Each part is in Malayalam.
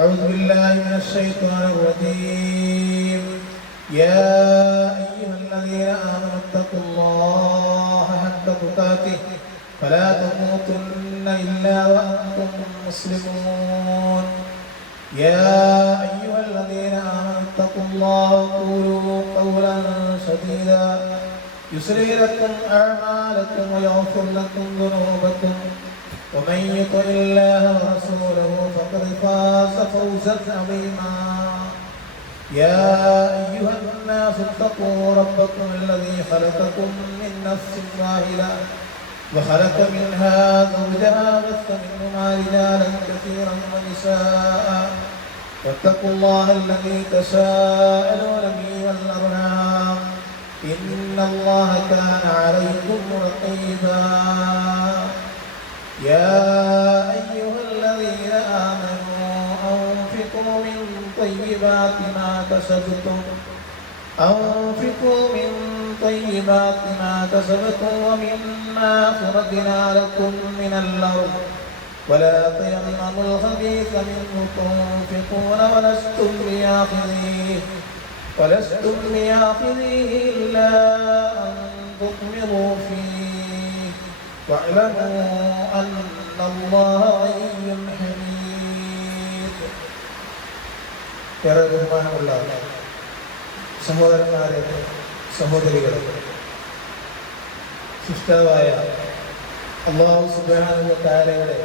أعوذ بالله من الشيطان الرجيم. يا أيها الذين آمنوا اتقوا الله حق تقاته فلا تموتن إلا وأنتم مسلمون. يا أيها الذين آمنوا اتقوا الله وقولوا قولا سديدا يصلح لكم أعمالكم ويغفر لكم ذنوبكم ومن يطع الله ورسوله فقد فاز فوزا عظيما. يا أيها الناس اتقوا ربكم الذي خلقكم من نفس واحدة وخلق منها زوجها وبث منهما رجالا كثيرا ونساء واتقوا الله الذي تساءلون به والأرحام إن الله كان عليكم رقيبا. يا أيها الذين آمنوا أنفقوا من طيبات ما كسبتم ومما أخرجنا لكم من الأرض ولا تيمموا الخبيث منه تنفقون ولستم بآخذيه إلا أن تغمضوا فيه واعلموا أن الله غني حميد. ബഹുമാനമുള്ള സഹോദരന്മാരെ, സഹോദരികളെ, സൃഷ്ടാവായ അല്ലാഹു സുബ്ഹാനഹു വ തആലയുടെ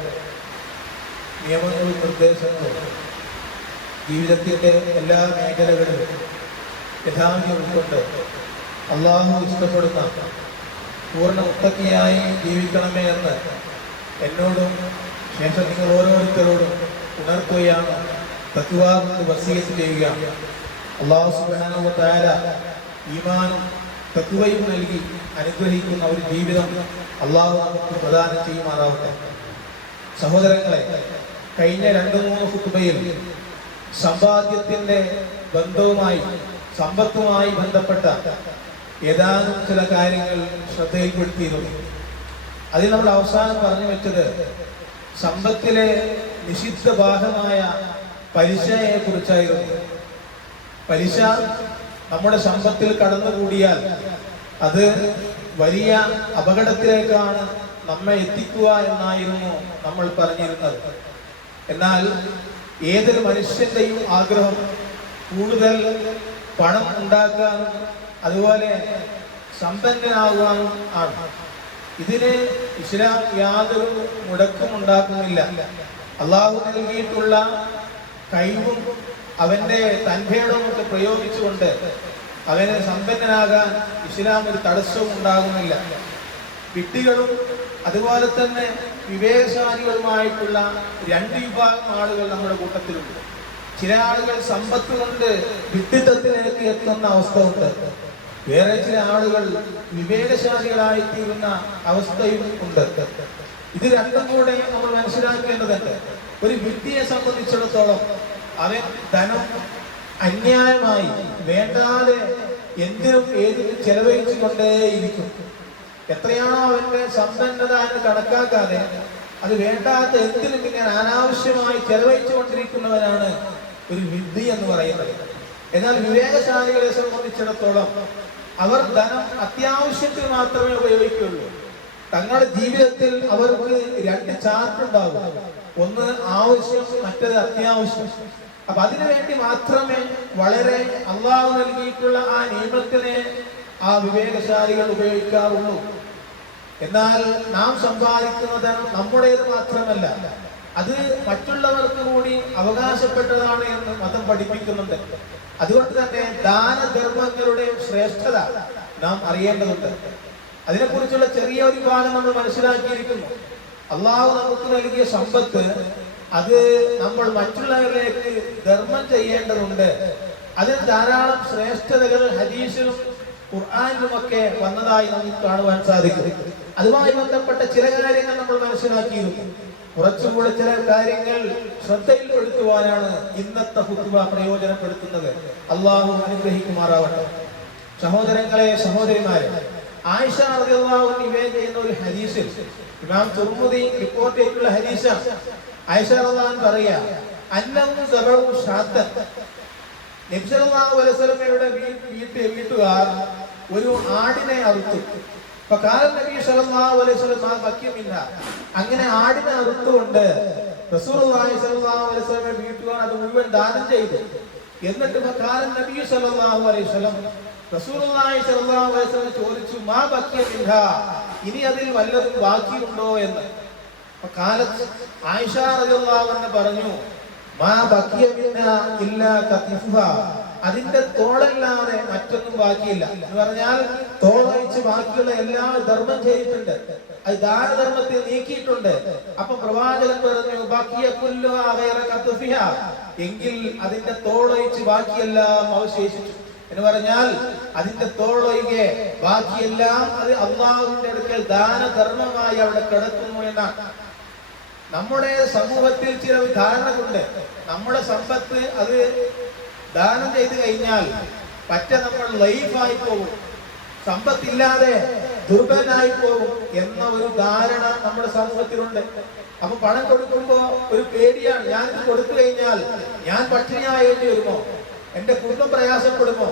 നിയമങ്ങളും നിർദ്ദേശങ്ങളും ജീവിതത്തിൻ്റെ എല്ലാ മേഖലകളിലും യഥാർത്ഥം ഉൾക്കൊണ്ട് അല്ലാഹു ഇഷ്ടപ്പെടുന്ന പൂർണ്ണ മുത്തഖിയായി ജീവിക്കണമേ എന്ന് എന്നോടും ശേഷം നിങ്ങൾ ഓരോരുത്തരോടും ഉണർത്തുകയാണ്, തഖ്വ കൊണ്ട് വസിയത്ത് ചെയ്യുകയാണ്. അല്ലാഹു സുബ്ഹാനഹു വ തആല ഈമാനും തഖ്വയും നൽകി അനുഗ്രഹിക്കുന്ന ഒരു ജീവിതം അല്ലാഹു നമുക്ക് പ്രദാനം ചെയ്യുമാറാവട്ടെ. സഹോദരങ്ങളെ, കഴിഞ്ഞ 2-3 ഖുതുബയിൽ സമ്പാദ്യത്തിൻ്റെ ബന്ധവുമായി സമ്പത്തുമായി ബന്ധപ്പെട്ട ഏതാനും ചില കാര്യങ്ങൾ ശ്രദ്ധയിൽപ്പെടുത്തിയിരുന്നു. അതിൽ നമ്മൾ അവസാനം പറഞ്ഞു വെച്ചത് സമ്പത്തിലെ നിഷിദ്ധ ഭാഗമായ പലിശയെ കുറിച്ചായിരുന്നു. പലിശ നമ്മുടെ സമ്പത്തിൽ കടന്നുകൂടിയാൽ അത് വലിയ അപകടത്തിലേക്കാണ് നമ്മെ എത്തിക്കുക എന്നായിരുന്നു നമ്മൾ പറഞ്ഞിരുന്നത്. എന്നാൽ ഏതൊരു മനുഷ്യന്റെയും ആഗ്രഹം കൂടുതൽ പണം ഉണ്ടാക്കാനും അതുപോലെ സമ്പന്നനാകുവാനും ആണ്. ഇതിന് ഇസ്ലാം യാതൊരു മുടക്കം ഉണ്ടാക്കുന്നില്ല. അള്ളാഹു നൽകിയിട്ടുള്ള കഴിവും അവന്റെ തൻഭേടവും ഒക്കെ പ്രയോഗിച്ചുകൊണ്ട് അവന് സമ്പന്നനാകാൻ ഇസ്ലാം ഒരു തടസ്സവും ഉണ്ടാകുന്നില്ല. വിഡ്ഢികളും അതുപോലെ തന്നെ വിവേകശാലികളുമായിട്ടുള്ള 2 വിഭാഗം ആളുകൾ നമ്മുടെ കൂട്ടത്തിലുണ്ട്. ചില ആളുകൾ സമ്പത്ത് കൊണ്ട് വിഡ്ഢിത്തത്തിലേക്ക് എത്തുന്ന അവസ്ഥ ഉണ്ട്. വേറെ ചില ആളുകൾ വിവേകശാലികളായി തീരുന്ന അവസ്ഥയും ഉണ്ട്. ഇത് രണ്ടും കൂടെ നമ്മൾ മനസ്സിലാക്കേണ്ടതുണ്ട്. ഒരു വിഡ്ഢിയെ സംബന്ധിച്ചിടത്തോളം അവൻ ധനം അന്യായമായി വേണ്ടാതെ എന്തിനും ഏതിനും ചെലവഴിച്ചു കൊണ്ടേയിരിക്കും. എത്രയാണോ അവന്റെ സമ്പന്നത എന്ന് കണക്കാക്കാതെ അത് വേണ്ടാത്ത എന്തിനും ഇങ്ങനെ അനാവശ്യമായി ചെലവഴിച്ചു കൊണ്ടിരിക്കുന്നവരാണ് ഒരു വിഡ്ഢി എന്ന് പറയുന്നത്. എന്നാൽ വിവേകശാലികളെ സംബന്ധിച്ചിടത്തോളം അവർ ധനം അത്യാവശ്യത്തിന് മാത്രമേ ഉപയോഗിക്കുകയുള്ളൂ. തങ്ങളുടെ ജീവിതത്തിൽ അവർക്ക് 2 ചാർട്ട് ഉണ്ടാകും. ഒന്ന് ആവശ്യം, മറ്റേത് അത്യാവശ്യം. അപ്പൊ അതിനുവേണ്ടി മാത്രമേ വളരെ അള്ളാഹു നൽകിയിട്ടുള്ള ആ നിയമത്തിനെ ആ വിവേകശാലികൾ ഉപയോഗിക്കാറുള്ളൂ. എന്നാൽ നാം സമ്പാദിക്കുന്ന ധനം നമ്മുടേത് മാത്രമല്ല, അത് മറ്റുള്ളവർക്ക് കൂടി അവകാശപ്പെട്ടതാണ് എന്ന് മതം പഠിപ്പിക്കുന്നുണ്ട്. അതുകൊണ്ട് തന്നെ ദാനധർമ്മങ്ങളുടെ ശ്രേഷ്ഠത നാം അറിയേണ്ടതുണ്ട്. അതിനെക്കുറിച്ചുള്ള ചെറിയൊരു ഭാഗം നമ്മൾ മനസ്സിലാക്കിയിരിക്കുന്നു. അള്ളാഹു നമുക്ക് നൽകിയ സമ്പത്ത് അത് നമ്മൾ മറ്റുള്ളവരിലേക്ക് ധർമ്മം ചെയ്യേണ്ടതുണ്ട്. അതിന് ധാരാളം ശ്രേഷ്ഠതകൾ ഹദീസിലും ഖുർആനിലുമൊക്കെ വന്നതായി നമുക്ക് കാണുവാൻ സാധിക്കും. അതുമായി ബന്ധപ്പെട്ട ചില കാര്യങ്ങൾ നമ്മൾ മനസ്സിലാക്കിയിരുന്നു. കുറച്ചുകൂടെ ചില കാര്യങ്ങൾ ശ്രദ്ധയിൽപ്പെടുത്തുവാനാണ് ഇന്നത്തെ ഖുതുബ പ്രയോജനപ്പെടുത്തുന്നത്. അള്ളാഹു അനുഗ്രഹിക്കുമാറാവട്ടെ. സഹോദരങ്ങളെ, സഹോദരിമാരെ, ആയിഷ റളിയല്ലാഹു അൻഹ നിവേദനം ചെയ്യുന്ന ഒരു ഹദീസിൽ ഇമാം തുർമുദി റിപ്പോർട്ട് ചെയ്തിട്ടുള്ള ഹദീസാണ്. ആയിഷ റളിയല്ലാഹു അൻഹ പറയാ, അന്നഹു സബഉ ഷാത്തൻ. നബി സല്ലല്ലാഹു അലൈഹി വസല്ലമയുടെ വീട്ടുകാർ ഒരു ആടിനെ അറുത്തു. നബി സല്ലല്ലാഹു അലൈഹി വസല്ലം അങ്ങനെ ആടിനെ അറുത്തുകൊണ്ട് റസൂലുള്ളാഹി സ്വല്ലല്ലാഹു അലൈഹി വസല്ലം വീട്ടുകാർ അത് മുഴുവൻ ദാനം ചെയ്തു. എന്നിട്ട് നബി സല്ലല്ലാഹു അലൈഹി വസല്ലം റസൂലുള്ളാഹി സ്വല്ലല്ലാഹു അലൈഹി വസല്ലം ചോദിച്ചു, മാ ബഖിയ മിൻഹാ, ഇനി അതിൽ വല്ലതും ബാക്കിയുണ്ടോ എന്ന്. ആയിഷ റളിയല്ലാഹു അൻഹ പറഞ്ഞു, മാ ബഖിയ മിൻഹാ ഇല്ലാ കതിഫുഹാ, അതിന്റെ തോളല്ലാതെ മറ്റൊന്നും ബാക്കിയില്ല. എന്ന് പറഞ്ഞാൽ തോളൊഴിച്ച് ബാക്കിയുള്ള എല്ലാ ധർമ്മം ചെയ്തിട്ടുണ്ട്, അത് ദാനധർമ്മത്തിൽ നീക്കിയിട്ടുണ്ട്. അപ്പൊ പ്രവാചകൻ പറഞ്ഞു, ബഖിയ കുല്ലുഹാ ഗൈറ കതിഫിഹാ, എങ്കിൽ അതിന്റെ തോളൊഴിച്ച് ബാക്കിയെല്ലാം അവശേഷിച്ചു. എന്ന് പറഞ്ഞാൽ അതിന്റെ തോളൊഴികെ ബാക്കിയെല്ലാം അത് അള്ളാഹുവിന്റെ അടുക്കൽ ദാനധർമ്മമായി അവിടെ കിടക്കുന്നു എന്നാണ്. നമ്മുടെ സമൂഹത്തിൽ ചില ധാരണകളുണ്ട്. നമ്മുടെ സമ്പത്ത് അത് ദാനം ചെയ്തു കഴിഞ്ഞാൽ നമ്മൾ ലൈഫായി പോകും, സമ്പത്തില്ലാതെ ദുർബലനായി പോകും എന്ന ഒരു ധാരണ നമ്മുടെ സമൂഹത്തിലുണ്ട്. അപ്പൊ പണം കൊടുക്കുമ്പോ ഒരു പേടിയാണ്, ഞാൻ കൊടുത്തു കഴിഞ്ഞാൽ ഞാൻ പട്ടിണിയായേണ്ടി വരുമോ, എന്റെ കുടുംബം പ്രയാസപ്പെടുമോ,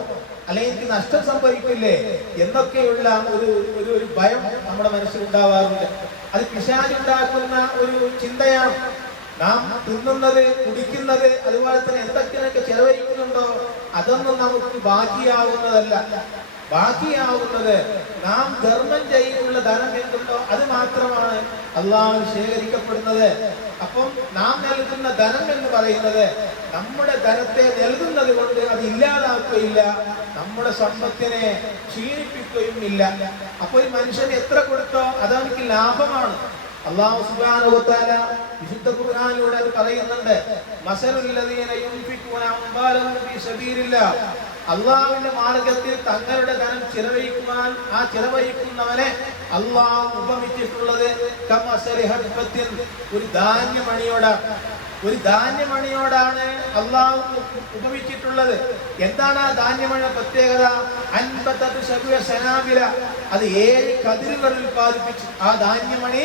അല്ലെങ്കിൽ എനിക്ക് നഷ്ടം സംഭവിക്കില്ലേ എന്നൊക്കെയുള്ള ഒരു ഭയം നമ്മുടെ മനസ്സിലുണ്ടാവാറുണ്ട്. അത് പിശാചുണ്ടാക്കുന്ന ഒരു ചിന്തയാണ്. നാം തിന്നുന്നത്, കുടിക്കുന്നത്, അതുപോലെ തന്നെ എന്തൊക്കെയൊക്കെ ചെലവഴിക്കുന്നുണ്ടോ അതൊന്നും നമുക്ക് ബാക്കിയാവുന്നതല്ല. ബാക്കിയാവുന്നത് നാം ധർമ്മം ചെയ്യുന്ന ധനം എന്തുണ്ടോ അത് മാത്രമാണ് അള്ളാഹു ശേഖരിക്കപ്പെടുന്നത്. അപ്പം നാം നൽകുന്ന ധനം എന്ന് പറയുന്നത് നമ്മുടെ ധനത്തെ നൽകുന്നത് കൊണ്ട് അത് ഇല്ലാതാക്കുകയില്ല, നമ്മുടെ സമ്പത്തിനെ ക്ഷീണിപ്പിക്കുകയും ഇല്ല. അപ്പൊ ഒരു മനുഷ്യൻ എത്ര കൊടുത്തോ അതവർക്ക് ലാഭമാണ്. അല്ലാഹു സുബ്ഹാനഹു വ തആല വിശുദ്ധ ഖുർആനിലൂടെ അത് പറയുന്നുണ്ട്, മസലുൽ ലദീന യുൻഫിഖൂന അംവാലഹും ഫീ സബീലില്ലാഹ്, അല്ലാഹുവിന്റെ മാർഗ്ഗത്തിൽ തങ്ങളുടെ ധനം ചിലവഴിക്കുവാൻ ആ ചിലവഴിക്കുന്നവനെ അല്ലാഹു ഉപമിച്ചിട്ടുള്ളത് കമസലി ഹബ്ബത്തിൻ, ഒരു ധാന്യമണിയോടാണ്. ഒരു ധാന്യമണിയോടാണ് അല്ലാഹു ഉപമിച്ചിട്ടുള്ളത്. എന്താണ് ആ ധാന്യമണിയുടെ പ്രത്യേകത? അൻബതതു സബഅ സനാബില, അത് 7 കതിരുകൾ ഉൽപ്പാദിപ്പിച്ചു. ആ ധാന്യമണി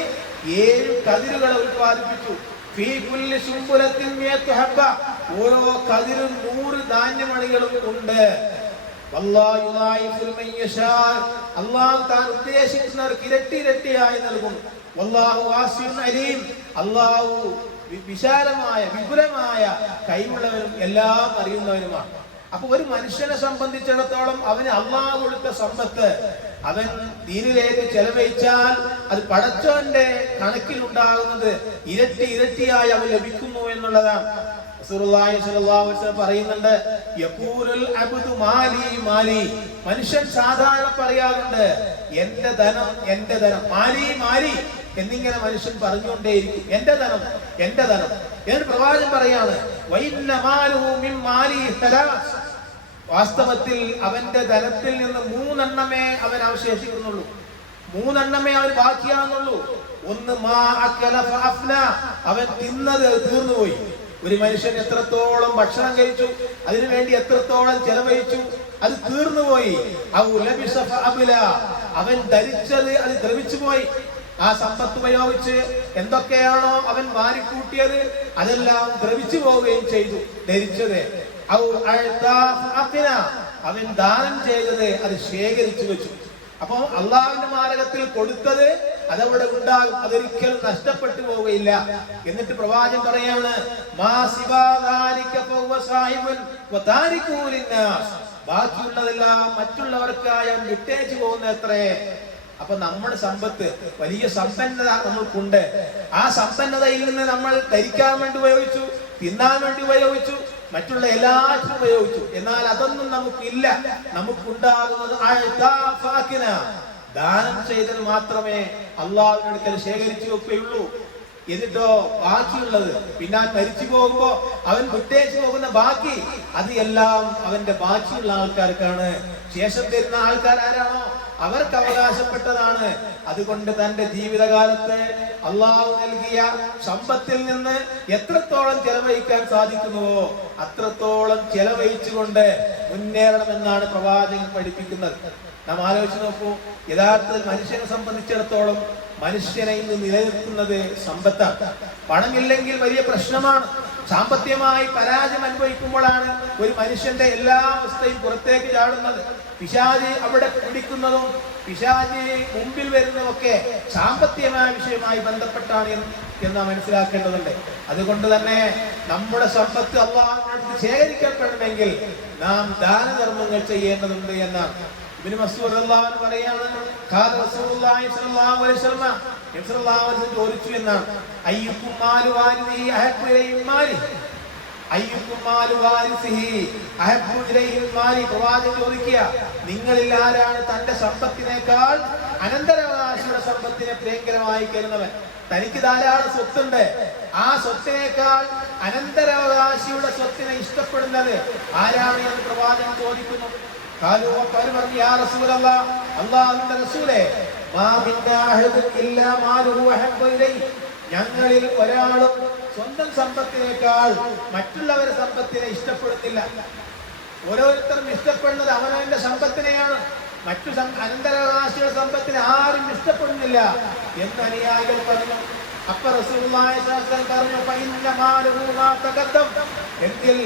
7 കതിരുകളെ ഉൽപ്പാദിപ്പിച്ചു. ഫീ കുല്ലി സുംബുലത്തിൻ മിയത്തു ഹബ്ബ, ഓരോ കതിരും 100 ധാന്യമണികളും ഉണ്ട്. വല്ലാഹു യുളായിഫുൽ മൻ യശാ, അല്ലാഹു താൻ ഉദ്ദേശിക്കുന്നവർക്ക് ഇരട്ടി ഇരട്ടിയായി നൽകും. വല്ലാഹു വാസിഉൻ അലീം, അല്ലാഹു വിശാലമായ വിപുലമായ കൈവുള്ളവരും എല്ലാം അറിയുന്നവരുമാണ്. അപ്പൊ ഒരു മനുഷ്യനെ സംബന്ധിച്ചിടത്തോളം അവന് അല്ലാഹു കൊടുത്ത സമ്പത്ത് അവൻ ദീനിലേക്ക് ചെലവഴിച്ചാൽ അത് പടച്ചവന്റെ കണക്കിലുണ്ടാകുന്നത് ഇരട്ടി ഇരട്ടിയായി അവൻ ലഭിക്കുന്നു എന്നുള്ളതാണ്. റസൂലുള്ളാഹി സ്വല്ലല്ലാഹു അലൈഹി വസല്ലം പറയുന്നുണ്ട്, യഖൂലുൽ അബ്ദു മാലി മാലി, മനുഷ്യൻ സാധാരണ പറയാറുണ്ട് എന്റെ ധനം എന്റെ ധനം, മാലി മാലി എന്നിങ്ങനെ മനുഷ്യൻ പറഞ്ഞുകൊണ്ടേയിരിക്കും, എന്റെ ധനം എന്റെ ധനം. എന്നിട്ട് പ്രവാചകൻ പറയാണ്, വഇന്ന മാലുഹു മിൻ മാലി സലാസ്, വാസ്തവത്തിൽ അവന്റെ ധനത്തിൽ നിന്ന് 3 എണ്ണമേ അവൻ അവശേഷിക്കുന്നുള്ളൂ, 3 എണ്ണമേ അവൻ ബാക്കിയാകുന്നുള്ളൂ. ഒന്ന് മാ അക്കല ഫഅഫ്ന, അവൻ തിന്നത് തീർന്നുപോയി. ഒരു മനുഷ്യൻ എത്രത്തോളം ഭക്ഷണം കഴിച്ചു, അതിനുവേണ്ടി എത്രത്തോളം ചെലവഴിച്ചു, അത് തീർന്നുപോയി. ഔ ലബിസ ഫഅബ്ല, അവൻ ധരിച്ചത് അത് ദ്രവിച്ചു പോയി. ആ സമ്പത്ത് ഉപയോഗിച്ച് എന്തൊക്കെയാണോ അവൻ വാരിക്കൂട്ടിയത് അതെല്ലാം ദ്രവിച്ചു പോവുകയും ചെയ്തു ധരിച്ചത്. അവൻ ദാനം ചെയ്തത് അത് ശേഖരിച്ചു വെച്ചു. അപ്പൊ അള്ളാഹുവിന്റെ മാർഗ്ഗത്തിൽ കൊടുത്തത് അതവിടെ ഉണ്ടാകും, അതൊരിക്കലും നഷ്ടപ്പെട്ടു പോവുകയില്ല. എന്നിട്ട് പ്രവാചകൻ പറയാണ്, ബാക്കിയുള്ളതെല്ലാം മറ്റുള്ളവർക്കായി വിട്ടേച്ചു പോകുന്ന എത്രേ. അപ്പൊ നമ്മുടെ സമ്പത്ത് വലിയ സമ്പന്നത നമ്മൾക്കുണ്ട്. ആ സമ്പന്നതയിൽ നിന്ന് നമ്മൾ ധരിക്കാൻ വേണ്ടി ഉപയോഗിച്ചു, തിന്നാൻ വേണ്ടി ഉപയോഗിച്ചു, മറ്റുള്ള എല്ലാറ്റിനും ഉപയോഗിച്ചു. എന്നാൽ അതൊന്നും നമുക്കില്ല. നമുക്കുണ്ടാകുന്നത് ദാനം ചെയ്തത് മാത്രമേ അള്ളാഹുവിന്റെ അടുക്കൽ ശേഖരിച്ചു വെക്കുകയുള്ളൂ. എന്നിട്ടോ ബാക്കിയുള്ളത് പിന്നെ മരിച്ചു പോകുമ്പോ അവൻ വിട്ടേച്ചു പോകുന്ന ബാക്കി അത് എല്ലാം അവന്റെ ബാക്കിയുള്ള ആൾക്കാർക്കാണ്. ശേഷം തരുന്ന ആൾക്കാർ ആരാണോ അവർക്ക് അവകാശപ്പെട്ടതാണ്. അതുകൊണ്ട് തന്റെ ജീവിതകാലത്ത് അള്ളാഹു നൽകിയ സമ്പത്തിൽ നിന്ന് എത്രത്തോളം ചെലവഴിക്കാൻ സാധിക്കുന്നുവോ അത്രത്തോളം ചെലവഴിച്ചുകൊണ്ട് മുന്നേറണമെന്നാണ് പ്രവാചകൻ പഠിപ്പിക്കുന്നത്. നാം ആലോചിച്ച് നോക്കൂ, യഥാർത്ഥത്തിൽ മനുഷ്യനെ സംബന്ധിച്ചിടത്തോളം മനുഷ്യനെ ഇന്ന് നിലനിർത്തുന്നത് സമ്പത്താണ്. പണമില്ലെങ്കിൽ വലിയ പ്രശ്നമാണ്. സാമ്പത്തികമായി പരാജയം അനുഭവിക്കുമ്പോഴാണ് ഒരു മനുഷ്യന്റെ എല്ലാ അവസ്ഥയും പുറത്തേക്ക് ചാടുന്നത്. പിശാച് അവിടെ പിടിക്കുന്നതും പിശാച് മുമ്പിൽ വരുന്നതൊക്കെ സാമ്പത്തികമായ വിഷയമായി ബന്ധപ്പെട്ടാണ് എന്ന് മനസ്സിലാക്കേണ്ടതുണ്ട്. അതുകൊണ്ട് തന്നെ നമ്മുടെ സമ്പത്ത് അല്ലാഹുവിനടുത്ത് ശേഖരിക്കപ്പെടണമെങ്കിൽ നാം ദാനധർമ്മങ്ങൾ ചെയ്യേണ്ടതുണ്ട് എന്നാണ്. ഇബ്നു മസ്ഊദ് റളിയല്ലാഹു അൻഹു പറയാണ്, ഖാല റസൂലുള്ളാഹി സ്വല്ലല്ലാഹു അലൈഹി വസല്ലം, നബി സല്ലല്ലാഹു അലൈഹി വസല്ലം ചോദിച്ചു എന്നാണ്, അയ്യുക്കും മാലു വാരിദിഹി അഹബ്ബു ഇലൈഹി മാലി, അയ്യുക്കും മാലു വാരിദിഹി അഹബ്ബു ഇലൈഹി മാലി. പ്രവാചകൻ ചോദിക്കുക, നിങ്ങളിൽ ആരാണ് തന്റെ സമ്പത്തിനേക്കാൾ അനന്തരാവകാശിയുടെ സമ്പത്തിനെ പ്രിയങ്കരമായി കരുതുന്നവൻ? തനിക്ക് ധാരാളം സ്വത്തുണ്ട്, ആ സ്വത്തിനേക്കാൾ അനന്തരാവകാശിയുടെ സ്വത്തിനെ ഇഷ്ടപ്പെടുന്നത് ആരാണ് എന്ന് പ്രവാചകൻ ചോദിക്കുന്നു. അല്ലാഹുവിന്റെ റസൂലേ, ഞങ്ങളിൽ ഒരാളും സ്വന്തം സമ്പത്തിനേക്കാൾ മറ്റുള്ളവരുടെ സമ്പത്തിനെ ഇഷ്ടപ്പെടുന്നില്ല. ഓരോരുത്തരും ഇഷ്ടപ്പെടുന്നത് അവനവന്റെ സമ്പത്തിനെയാണ്. മറ്റു അനന്തരാവകാശിയുടെ സമ്പത്തിനെ ആരും ഇഷ്ടപ്പെടുന്നില്ല എന്ന് അനുയായികൾ പറഞ്ഞു. അപ്പൊ റസൂലുള്ളാഹി പറഞ്ഞു, എങ്കിൽ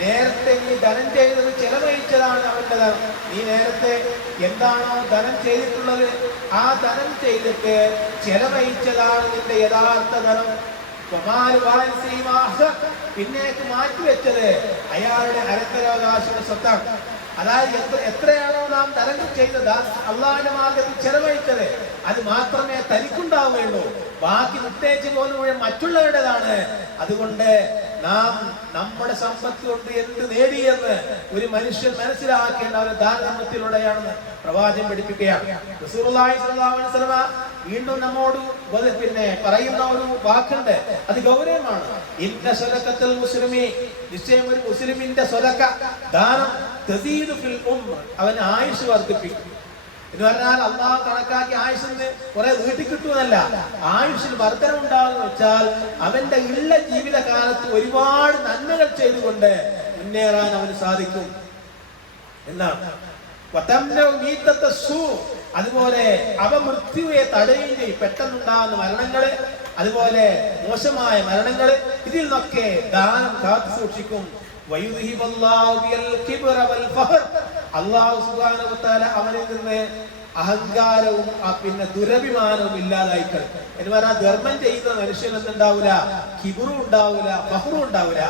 നേരത്തെ നീ ധനം ചെയ്തത് ചെലവഴിച്ചതാണ് അവന്റെ ധനം. നീ നേരത്തെ എന്താണോ ധനം ചെയ്തിട്ടുള്ളത് ആ ധനം ചെയ്തിട്ട് ചെലവഴിച്ചതാണ് നിന്റെ യഥാർത്ഥ ധനം. പിന്നേക്ക് മാറ്റിവെച്ചത് അയാളുടെ അനന്തരാവകാശിയുടെ സ്വത്താണ്. അതായത് എത്രയാണോ നാം ധനം ചെയ്തത് അള്ളാഹുവിന്റെ മാർഗത്തിൽ ചെലവഴിച്ചത് അത് മാത്രമേ തനിക്കുണ്ടാവുകയുള്ളൂ. ബാക്കി നിട്ടേച്ച് പോലും മറ്റുള്ളവരുടേതാണ്. അതുകൊണ്ട് നാം നമ്മുടെ സമ്പത്ത് കൊണ്ട് എന്ത് നേടിയെന്ന് ഒരു മനുഷ്യൻ മനസ്സിലാക്കേണ്ട ഒരു ദാനധർമ്മത്തിലൂടെയാണെന്ന് പ്രവാചകൻ പഠിപ്പിക്കുകയാണ്. റസൂലുള്ളാഹി സ്വല്ലല്ലാഹു അലൈഹി വസല്ലം വീണ്ടും നമ്മോട് പറയുന്ന ഒരു വാക്കുണ്ട്, അത് ഗൗരവമാണ്. ഇന്ന സദഖത്തുൽ മുസ്ലിമി, നിശ്ചയം ഒരു മുസ്ലിമിന്റെ സദഖ ദാനം തസീദു ഫിൽ ഉംർ, അവൻ ആയുസ് വർദ്ധിപ്പിക്കും എന്ന് പറഞ്ഞാൽ അള്ളാഹു കണക്കാക്കി ആയുസ്സിന് കുറെ നീട്ടി കിട്ടുന്നല്ല, ആയുസ്സിൽ വർധന ഉണ്ടാകുന്ന വെച്ചാൽ അവന്റെ ഉള്ള ജീവിതകാലത്ത് ഒരുപാട് നന്മകൾ ചെയ്തുകൊണ്ട് മുന്നേറാൻ അവന് സാധിക്കും എന്നാണ്. അതുപോലെ അപമൃത്യുവെ തടയുകയും ചെയ്യും. പെട്ടെന്നുണ്ടാകുന്ന മരണങ്ങള്, അതുപോലെ മോശമായ മരണങ്ങള്, ഇതിൽ നിന്നൊക്കെ ദാനം കാത്തു സൂക്ഷിക്കും. അല്ലാഹു സുബ്ഹാനഹു വ തആല അവനിൽ നിന്ന് അഹങ്കാരവും പിന്നെ ദുരഭിമാനവും ഇല്ലാതായിക്കൾ എന്ന് പറഞ്ഞാൽ ധർമ്മം ചെയ്യുന്ന മനുഷ്യൻ എന്തുണ്ടാവില്ല, കിബറും ഉണ്ടാവില്ല, ഫഹറും ഉണ്ടാവില്ല.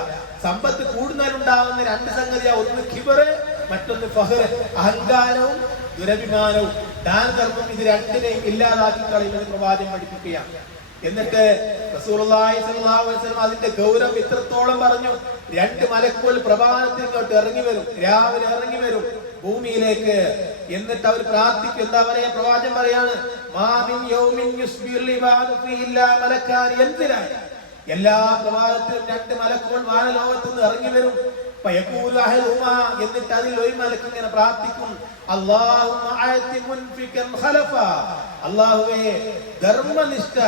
സമ്പത്ത് കൂടുതലുണ്ടാവുന്ന രണ്ട് സംഗതിയാ, ഒന്ന് കിബറ്, മറ്റൊന്ന് ഫഹർ, അഹങ്കാരവും ദുരഭിമാനവും. ദാനധർമ്മം ഇത് രണ്ടിനെയും ഇല്ലാതാക്കി കളയുമെന്ന് പ്രവാചകൻ പഠിപ്പിക്കുകയാണ്. എന്നിട്ട് റസൂലുള്ളാഹി സ്വല്ലല്ലാഹു അലൈഹി വസല്ലം അതിന്റെ ഗൗരവം ഇത്രത്തോളം പറഞ്ഞു. രണ്ട് മലക്കുകൾ പ്രഭാതത്തിൽ ഇങ്ങോട്ട് ഇറങ്ങി വരും, രാവിലെ ഇറങ്ങി വരും ഭൂമിയിലേക്ക്. എന്നിട്ട് അവർ പ്രാർത്ഥിക്കും. എന്താ പറയാ? പ്രവാചകൻ പറയാണ്, മാ മിൻ യൗമിൻ യുസ്ബിഹുൽ ഇബാദു ഫീഹി ഇല്ലാ മലക്കാനി യൻസിലാൻ. എല്ലാ പ്രഭാതത്തിലും രണ്ട് മലക്കുകൾ വാനലോകത്ത് നിന്ന് ഇറങ്ങി വരും. എന്നിട്ട് അതിൽ ഒരു മലക്ക് ഇങ്ങനെ പ്രാർത്ഥിക്കും, അല്ലാഹുവേ ധർമ്മനിഷ്ഠ,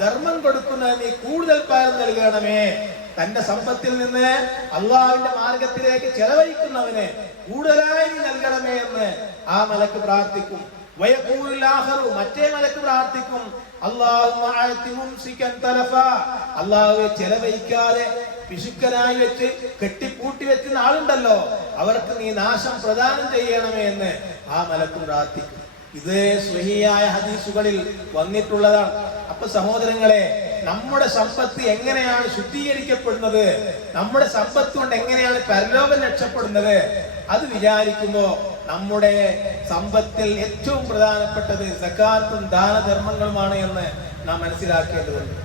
ധർമ്മം കൊടുക്കുന്ന നീ കൂടുതൽ പകരം നൽകണമേ. തന്റെ സമ്പത്തിൽ നിന്ന് അള്ളാഹുവിന്റെ മാർഗത്തിലേക്ക് ചെലവഴിക്കുന്നവന് കൂടുതലായി നീ നൽകണമേ എന്ന് ആ മലക്ക് പ്രാർത്ഥിക്കും. മറ്റേ മലക്ക് പ്രാർത്ഥിക്കും, അല്ലാഹുവേ ചെലവഴിക്കാതെ പിശുക്കനായി വെച്ച് കെട്ടിപ്പൂട്ടി വെക്കുന്ന ആളുണ്ടല്ലോ, അവർക്ക് നീ നാശം പ്രദാനം ചെയ്യണമേ എന്ന് ആ മലക്ക് പ്രാർത്ഥിക്കും. ഇത് സ്വഹീഹായ ഹദീസുകളിൽ വന്നിട്ടുള്ളതാണ്. അപ്പൊ സഹോദരങ്ങളെ, നമ്മുടെ സമ്പത്ത് എങ്ങനെയാണ് ശുദ്ധീകരിക്കപ്പെടുന്നത്, നമ്മുടെ സമ്പത്ത് കൊണ്ട് എങ്ങനെയാണ് പരലോകം രക്ഷപ്പെടുന്നത്, അത് വിചാരിക്കുമ്പോ നമ്മുടെ സമ്പത്തിൽ ഏറ്റവും പ്രധാനപ്പെട്ടത് സകാത്തും ദാനധർമ്മങ്ങളുമാണ് എന്ന് നാം മനസ്സിലാക്കേണ്ടതുണ്ട്.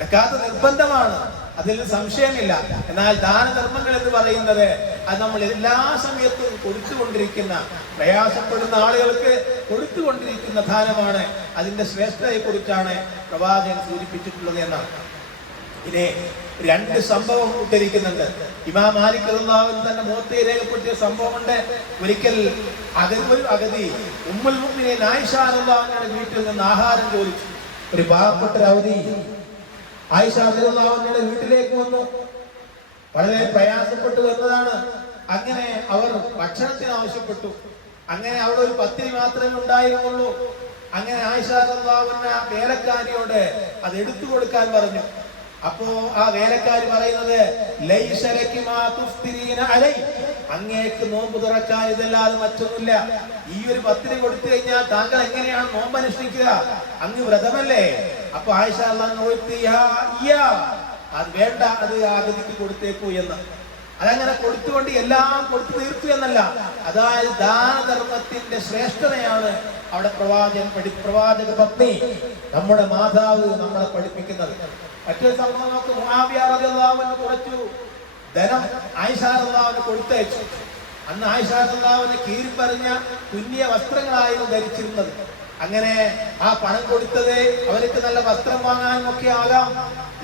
സകാത്ത് നിർബന്ധമാണ്, അതിൽ സംശയമില്ല. എന്നാൽ ദാനധർമ്മങ്ങൾ എന്ന് പറയുന്നത് അത് നമ്മൾ എല്ലാ സമയത്തും കൊടുത്തുകൊണ്ടിരിക്കുന്ന, പ്രയാസപ്പെടുന്ന ആളുകൾക്ക് കൊടുത്തുകൊണ്ടിരിക്കുന്ന ദാനമാണ്. അതിന്റെ ശ്രേഷ്ഠതയെ കുറിച്ചാണ് പ്രവാചകൻ സൂചിപ്പിച്ചിട്ടുള്ളത് എന്നാണ്. ഇനി രണ്ട് സംഭവം ഉദ്ധരിക്കുന്നുണ്ട്. ഇമാം മാലിക് റളിയല്ലാഹു അൻഹു തന്നെ മുവത്തയിൽ രേഖപ്പെടുത്തിയ സംഭവമുണ്ട്. ഒരിക്കൽ ഒരു അഗതി ഉമ്മുൽ മുഅ്മിനീൻ ആയിഷ റളിയല്ലാഹു അൻഹയുടെ വീട്ടിൽ നിന്ന് ആഹാരം ചോദിച്ചു. ഒരു പാവപ്പെട്ട അവധി ആയിഷ റളിയല്ലാഹു അൻഹയുടെ വീട്ടിലേക്ക് വന്നു. വളരെ പ്രയാസപ്പെട്ടു എന്നതാണ്. അങ്ങനെ അവർ ഭക്ഷണത്തിന് ആവശ്യപ്പെട്ടു. അങ്ങനെ അവിടെ ഒരു പത്തിരി മാത്രമേ ഉണ്ടായിരുന്നുള്ളൂ. അങ്ങനെ ആയിഷ റളിയല്ലാഹു അൻഹ വേലക്കാരിയോട് അത് എടുത്തു കൊടുക്കാൻ പറഞ്ഞു. അപ്പോ ആ വേലക്കാരി പറയുന്നത് ലൈസ ലക്കി മാ തുഫ്തിരീന അലൈ, അങ്ങേക്ക് നോമ്പ് തുറക്കാൻ ഇതല്ലാതെ മറ്റൊന്നുമില്ല. ഈ ഒരു പത്തിരി കൊടുത്തു കഴിഞ്ഞാൽ താങ്കൾ എങ്ങനെയാണ് നോമ്പ് അനുഷ്ഠിക്കുക? അങ്ങ് വ്രതമല്ലേ? അപ്പൊ ആയിഷ റളിയല്ലാഹു അൻഹ അത് വേണ്ട, അത് ആഗതിക്ക് കൊടുത്തേക്കൂ എന്ന്. അതങ്ങനെ കൊടുത്തുകൊണ്ട് എല്ലാം കൊടുത്തു തീർത്തു എന്നല്ല, അതായത് ദാനധർമ്മത്തിന്റെ ശ്രേഷ്ഠതയാണ് അവിടെ പ്രവാചക പത്നി, നമ്മുടെ മാതാവ് നമ്മളെ പഠിപ്പിക്കുന്നത്. മറ്റൊരു സംഭവം നമുക്ക് മുആവിയ റളിയല്ലാഹു അൻഹു കുറച്ചു ധനം ആയിഷ റളിയല്ലാഹു അൻഹ കൊടുത്തയച്ചു. അന്ന് ആയിഷ റളിയല്ലാഹു അൻഹ കീറിപ്പറിഞ്ഞ കുഞ്ഞിയ വസ്ത്രങ്ങളായിരുന്നു ധരിച്ചിരുന്നത്. അങ്ങനെ ആ പണം കൊടുത്തത് അവർക്ക് നല്ല വസ്ത്രം വാങ്ങാനും ഒക്കെ ആകാം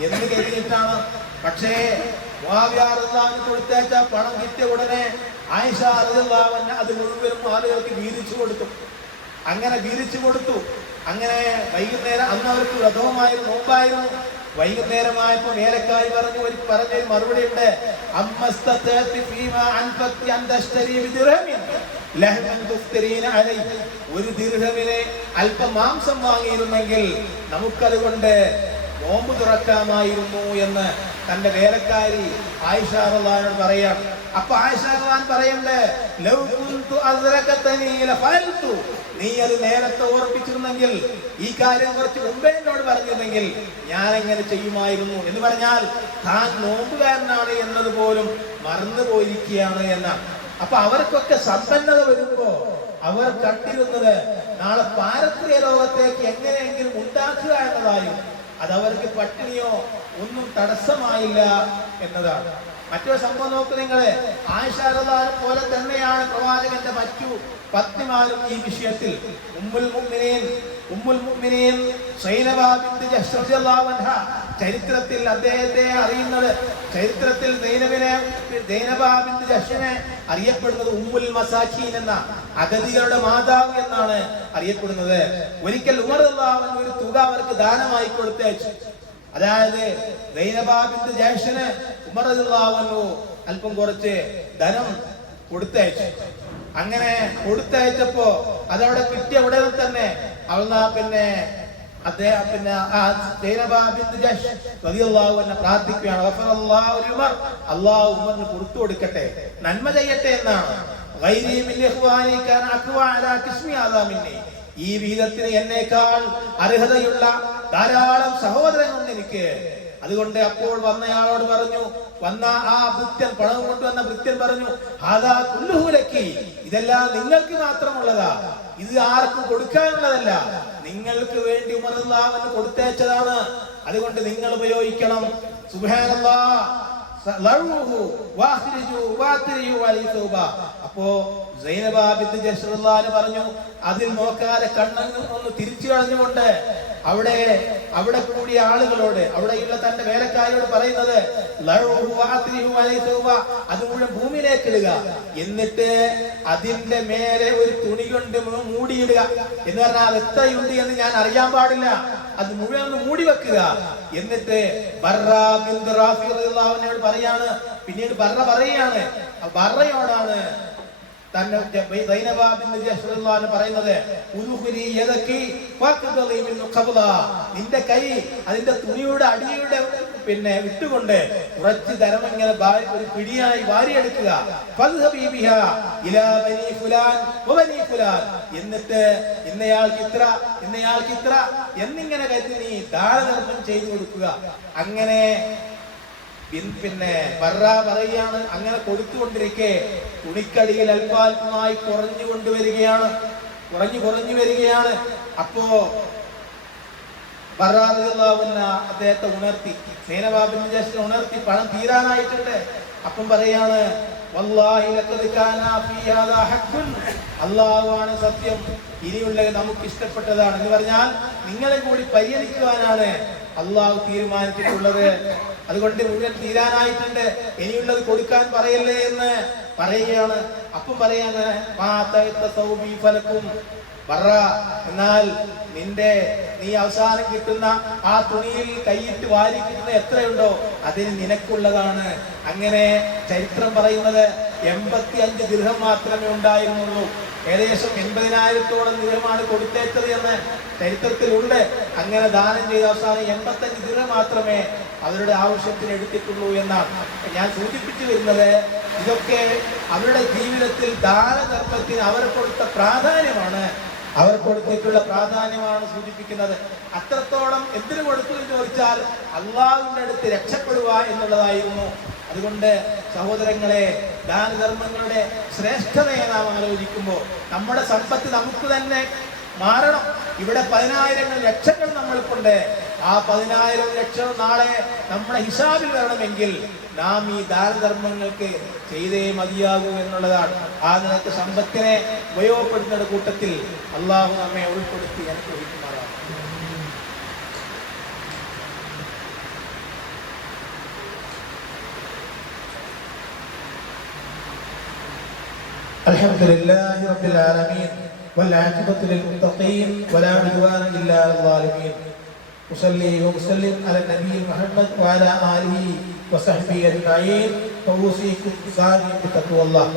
എന്ന് കരുതിയിട്ടാണ്. പക്ഷേ മുആവിയ റളിയല്ലാഹു അൻഹു കൊടുത്തയച്ച പണം കിട്ടിയ ഉടനെ ആയിഷ റളിയല്ലാഹു അൻഹ അത് മുഴുവനും ആളുകൾക്ക് വീതിച്ചു കൊടുത്തു. അങ്ങനെ വീതിച്ചു കൊടുത്തു. അങ്ങനെ വൈകുന്നേരം, അന്ന് അവർക്ക് വ്രതവുമായിരുന്നു, നോമ്പായിരുന്നു. വൈകുന്നേരമായപ്പോ വേലക്കാരി പറഞ്ഞൊരു മറുപടി ഉണ്ട്. ഒരു ദിർഹമിന് അല്പം മാംസം വാങ്ങിയിരുന്നെങ്കിൽ നമുക്കതുകൊണ്ട് നോമ്പ് തുറക്കാമായിരുന്നു എന്ന് തന്റെ വേലക്കാരി ആയിഷ റളിയല്ലാഹു അൻഹ പറയാണ്. അപ്പൊ ആയിഷ റളിയല്ലാഹു അൻഹ പറയണ്ടേ, ലൗ കുന്തു അദ്റകതനി ലഫഅൽതു, നീ അത് നേരത്തെ ഓർപ്പിച്ചിരുന്നെങ്കിൽ, ഈ കാര്യം കുറച്ച് മുമ്പേ എന്നോട് പറഞ്ഞിരുന്നെങ്കിൽ ഞാൻ എങ്ങനെ ചെയ്യുമായിരുന്നു എന്ന് പറഞ്ഞാൽ താൻ നോമ്പുകാരനാണ് എന്നത് പോലും മറന്നു പോയിരിക്കുകയാണ് എന്നാണ്. അപ്പൊ അവർക്കൊക്കെ സമ്പന്നത വരുമ്പോ അവർ കണ്ടിരുന്നത് നാളെ പാരത്രിക ലോകത്തേക്ക് എങ്ങനെയെങ്കിലും ഉണ്ടാക്കുക എന്നതായും അതവർക്ക് പട്ടിണിയോ ഒന്നും തടസ്സമായില്ല എന്നതാണ്. മറ്റൊരു സംഭവം നോക്ക് നിങ്ങളെ, ആയിഷ റളിയല്ലാഹു അൻഹ പോലെ തന്നെയാണ് പ്രവാചകന്റെ മറ്റു പത്നിമാരും ഈ വിഷയത്തിൽ. ഉമ്മുൽ മുഅ്മിനീൻ സൈനബ ബിൻത് ജഹ്ഷ് റളിയല്ലാഹു അൻഹ, ചരിത്രത്തിൽ അദ്ദേഹത്തെ അറിയുന്നത്, ചരിത്രത്തിൽ സൈനബ ബിൻത് ജഹ്ഷിനെ അറിയപ്പെടുന്നത് ഉമ്മുൽ മസാഖീൻ എന്ന, അഗതികളുടെ മാതാവ് എന്നാണ് അറിയപ്പെടുന്നത്. ഒരിക്കൽ ഉമർ റളിയല്ലാഹു അൻഹു ഒരു തുക അവർക്ക് ദാനമായി കൊടുത്തയച്ചു. അതായത് സൈനബ ബിൻത് ജഹ്ഷിന് ഉമർ റളിയല്ലാഹു അൻഹു അല്പം കുറച്ച് ധനം കൊടുത്തയച്ചു. അങ്ങനെ കൊടുത്തയച്ചപ്പോ അതവിടെ കിട്ടിയ ഉടനെ തന്നെ പ്രാർത്ഥിക്കുകയാണ്, അല്ലാഹു ഉമറിന് പുറത്തു കൊടുക്കട്ടെ, നന്മ ചെയ്യട്ടെ എന്നാണ്. ഈ വിധത്തിന് എന്നേക്കാൾ അർഹതയുള്ള ധാരാളം സഹോദരങ്ങളുണ്ട് എനിക്ക്. അതുകൊണ്ട് അപ്പോൾ വന്നയാളോട് പറഞ്ഞു, വന്ന ആ ഭൃത്യൻ, പണം കൊണ്ടുവന്ന ഭൃത്യൻ പറഞ്ഞു, ഹാദാ കുല്ലുഹു ലക്കി, ഇതെല്ലാം നിങ്ങൾക്ക് മാത്രമുള്ളതാ, ഇത് ആർക്കും കൊടുക്കാനുള്ളതല്ല, നിങ്ങൾക്ക് വേണ്ടി ഉമർ റളിയല്ലാഹു അൻഹു കൊടുത്തയച്ചതാണ്, അതുകൊണ്ട് നിങ്ങൾ ഉപയോഗിക്കണം. സുബ്ഹാനല്ലാഹ്. അപ്പോ സൈനബ ബിൻത് ജഹ്ഷ് റളിയല്ലാഹു അൻഹ പറഞ്ഞു, അതിൽ നോക്കാതെ കണ്ണൊന്ന് ഒന്ന് തിരിച്ചു കളഞ്ഞുകൊണ്ട് അവിടെ കൂടിയ ആളുകളോട്, അവിടെയുള്ള തന്റെ വേലക്കാരോട് പറയുന്നത്, അത് മുഴുവൻ ഭൂമിയിലേക്ക് ഇടുക, എന്നിട്ട് അതിന്റെ മേലെ ഒരു തുണി കൊണ്ട് മൂടിയിടുക. എന്ന് പറഞ്ഞാൽ അത് എത്രയുണ്ട് എന്ന് ഞാൻ അറിയാൻ പാടില്ല, അത് മുഴുവൻ ഒന്ന് മൂടി വെക്കുക. എന്നിട്ട് ബർറാ ബിൻത് റാഫി റളിയല്ലാഹു അൻഹയോട് പറയാണ്, പിന്നീട് ബർറ പറയാണ്, ബർറയോടാണ് തന്നെ സൈനബ ബിൻത് ജഹ്ഷ് റളിയല്ലാഹു അൻഹ പറയുന്നത്, ഉദ്ഖുലി യദകി ഫഖദലി മിൻ ഖബ്ല, നിന്റെ കൈ അതിന്റെ തുണിയുടെ അടിയുടെ വിട്ടുകൊണ്ട് കുറച്ച് ധനം ഇങ്ങനെ ഒരു പിടിയായി വാരിയെടുക്കുക. ഫദ്ഹബി ബിഹാ ഇലാ ബനി ഫുലാൻ വബനി ഫുലാൻ, എന്നിട്ട് ഇന്നയാൾക്ക് ഇത്ര എന്നിങ്ങനെ കരുതി നീ ദാനധർമ്മം ചെയ്തു കൊടുക്കുക. അങ്ങനെ ബർറ പറയാണ്, അങ്ങനെ കൊടുത്തുകൊണ്ടിരിക്കെ തുണിക്കടിയിൽ അല്പാൽപമായി കുറഞ്ഞു വരികയാണ്. അപ്പോ ബർറ റളിയല്ലാഹു അൻഹു അദ്ദേഹത്തെ ഉണർത്തി, സൈനബ ബിൻത് ജഹ്ഷ് ഉണർത്തി, പണം തീരാനായിട്ടുണ്ട്. അപ്പം പറയാണ്, വല്ലാഹി ലഖദ് കാന ഫീ ഹാദാ ഹഖ്ഖുൻ, അല്ലാഹുവാണ് സത്യം, ഇനിയുള്ളത് നമുക്ക് ഇഷ്ടപ്പെട്ടതാണ് എന്ന് പറഞ്ഞാൽ നിങ്ങളെ കൂടി പരിഗണിക്കുവാനാണ് അല്ലാഹു തീരുമാനിച്ചിട്ടുള്ളത്. അതുകൊണ്ട് മുഴുവൻ തീരാനായിട്ടുണ്ട്, ഇനിയുള്ളത് കൊടുക്കാൻ പറയല്ലേ എന്ന് പറയുകയാണ്. അപ്പം പറയാണ്, ബറ എന്നാൽ നീ അവസാനം കിട്ടുന്ന ആ തുണിയിൽ കൈയിട്ട് വാരി കിട്ടുന്ന എത്രയുണ്ടോ അതിന് നിനക്കുള്ളതാണ്. അങ്ങനെ ചരിത്രം പറയുന്നത് 85 ദിർഹം മാത്രമേ ഉണ്ടായിരുന്നുള്ളൂ. ഏകദേശം 80,000-ഓളം ദിർഹമാണ് കൊടുത്തേച്ചത് എന്ന് ചരിത്രത്തിലുണ്ട്. അങ്ങനെ ദാനം ചെയ്ത അവസാനം 85 ദിർഹം മാത്രമേ അവരുടെ ആവശ്യത്തിന് എടുത്തിട്ടുള്ളൂ എന്നാണ്. ഞാൻ സൂചിപ്പിച്ചു വരുന്നത് ഇതൊക്കെ അവരുടെ ജീവിതത്തിൽ ദാനധർമ്മത്തിന് അവർ കൊടുത്ത പ്രാധാന്യമാണ്, അവർ കൊടുത്തിട്ടുള്ള പ്രാധാന്യമാണ് സൂചിപ്പിക്കുന്നത്. അത്രത്തോളം എന്തിനു കൊടുത്തു എന്ന് ചോദിച്ചാൽ അള്ളാഹുവിന്റെ അടുത്ത് രക്ഷപ്പെടുക എന്നുള്ളതായിരുന്നു. അതുകൊണ്ട് സഹോദരങ്ങളെ, ദാനധർമ്മങ്ങളുടെ ശ്രേഷ്ഠതയെ നാം ആലോചിക്കുമ്പോൾ നമ്മുടെ സമ്പത്ത് നമുക്ക് തന്നെ മാറണം. ഇവിടെ 10,000 ലക്ഷങ്ങൾ നമ്മൾക്കുണ്ട്. ആ 10,000 ലക്ഷം നാളെ നമ്മുടെ ഹിസാബിൽ വരണമെങ്കിൽ നാം ഈ ദാനധർമ്മങ്ങൾക്ക് ചെയ്തേ മതിയാകൂ എന്നുള്ളതാണ്. ആ നിലക്ക് സമ്പത്തിനെ ഉപയോഗപ്പെടുത്തുന്ന കൂട്ടത്തിൽ അള്ളാഹു നമ്മെ ഉൾപ്പെടുത്തി അനുഗ്രഹിക്കുമാറാണ്. അൽഹംദുലില്ലാഹി റബ്ബിൽ ആലമീൻ والعاقبة للمتقين ولا عدوان إلا على الظالمين. أصلي وأسلم على النبي محمد وعلى آله وصحبه أجمعين. فأوصيكم ثاني بتقوى الله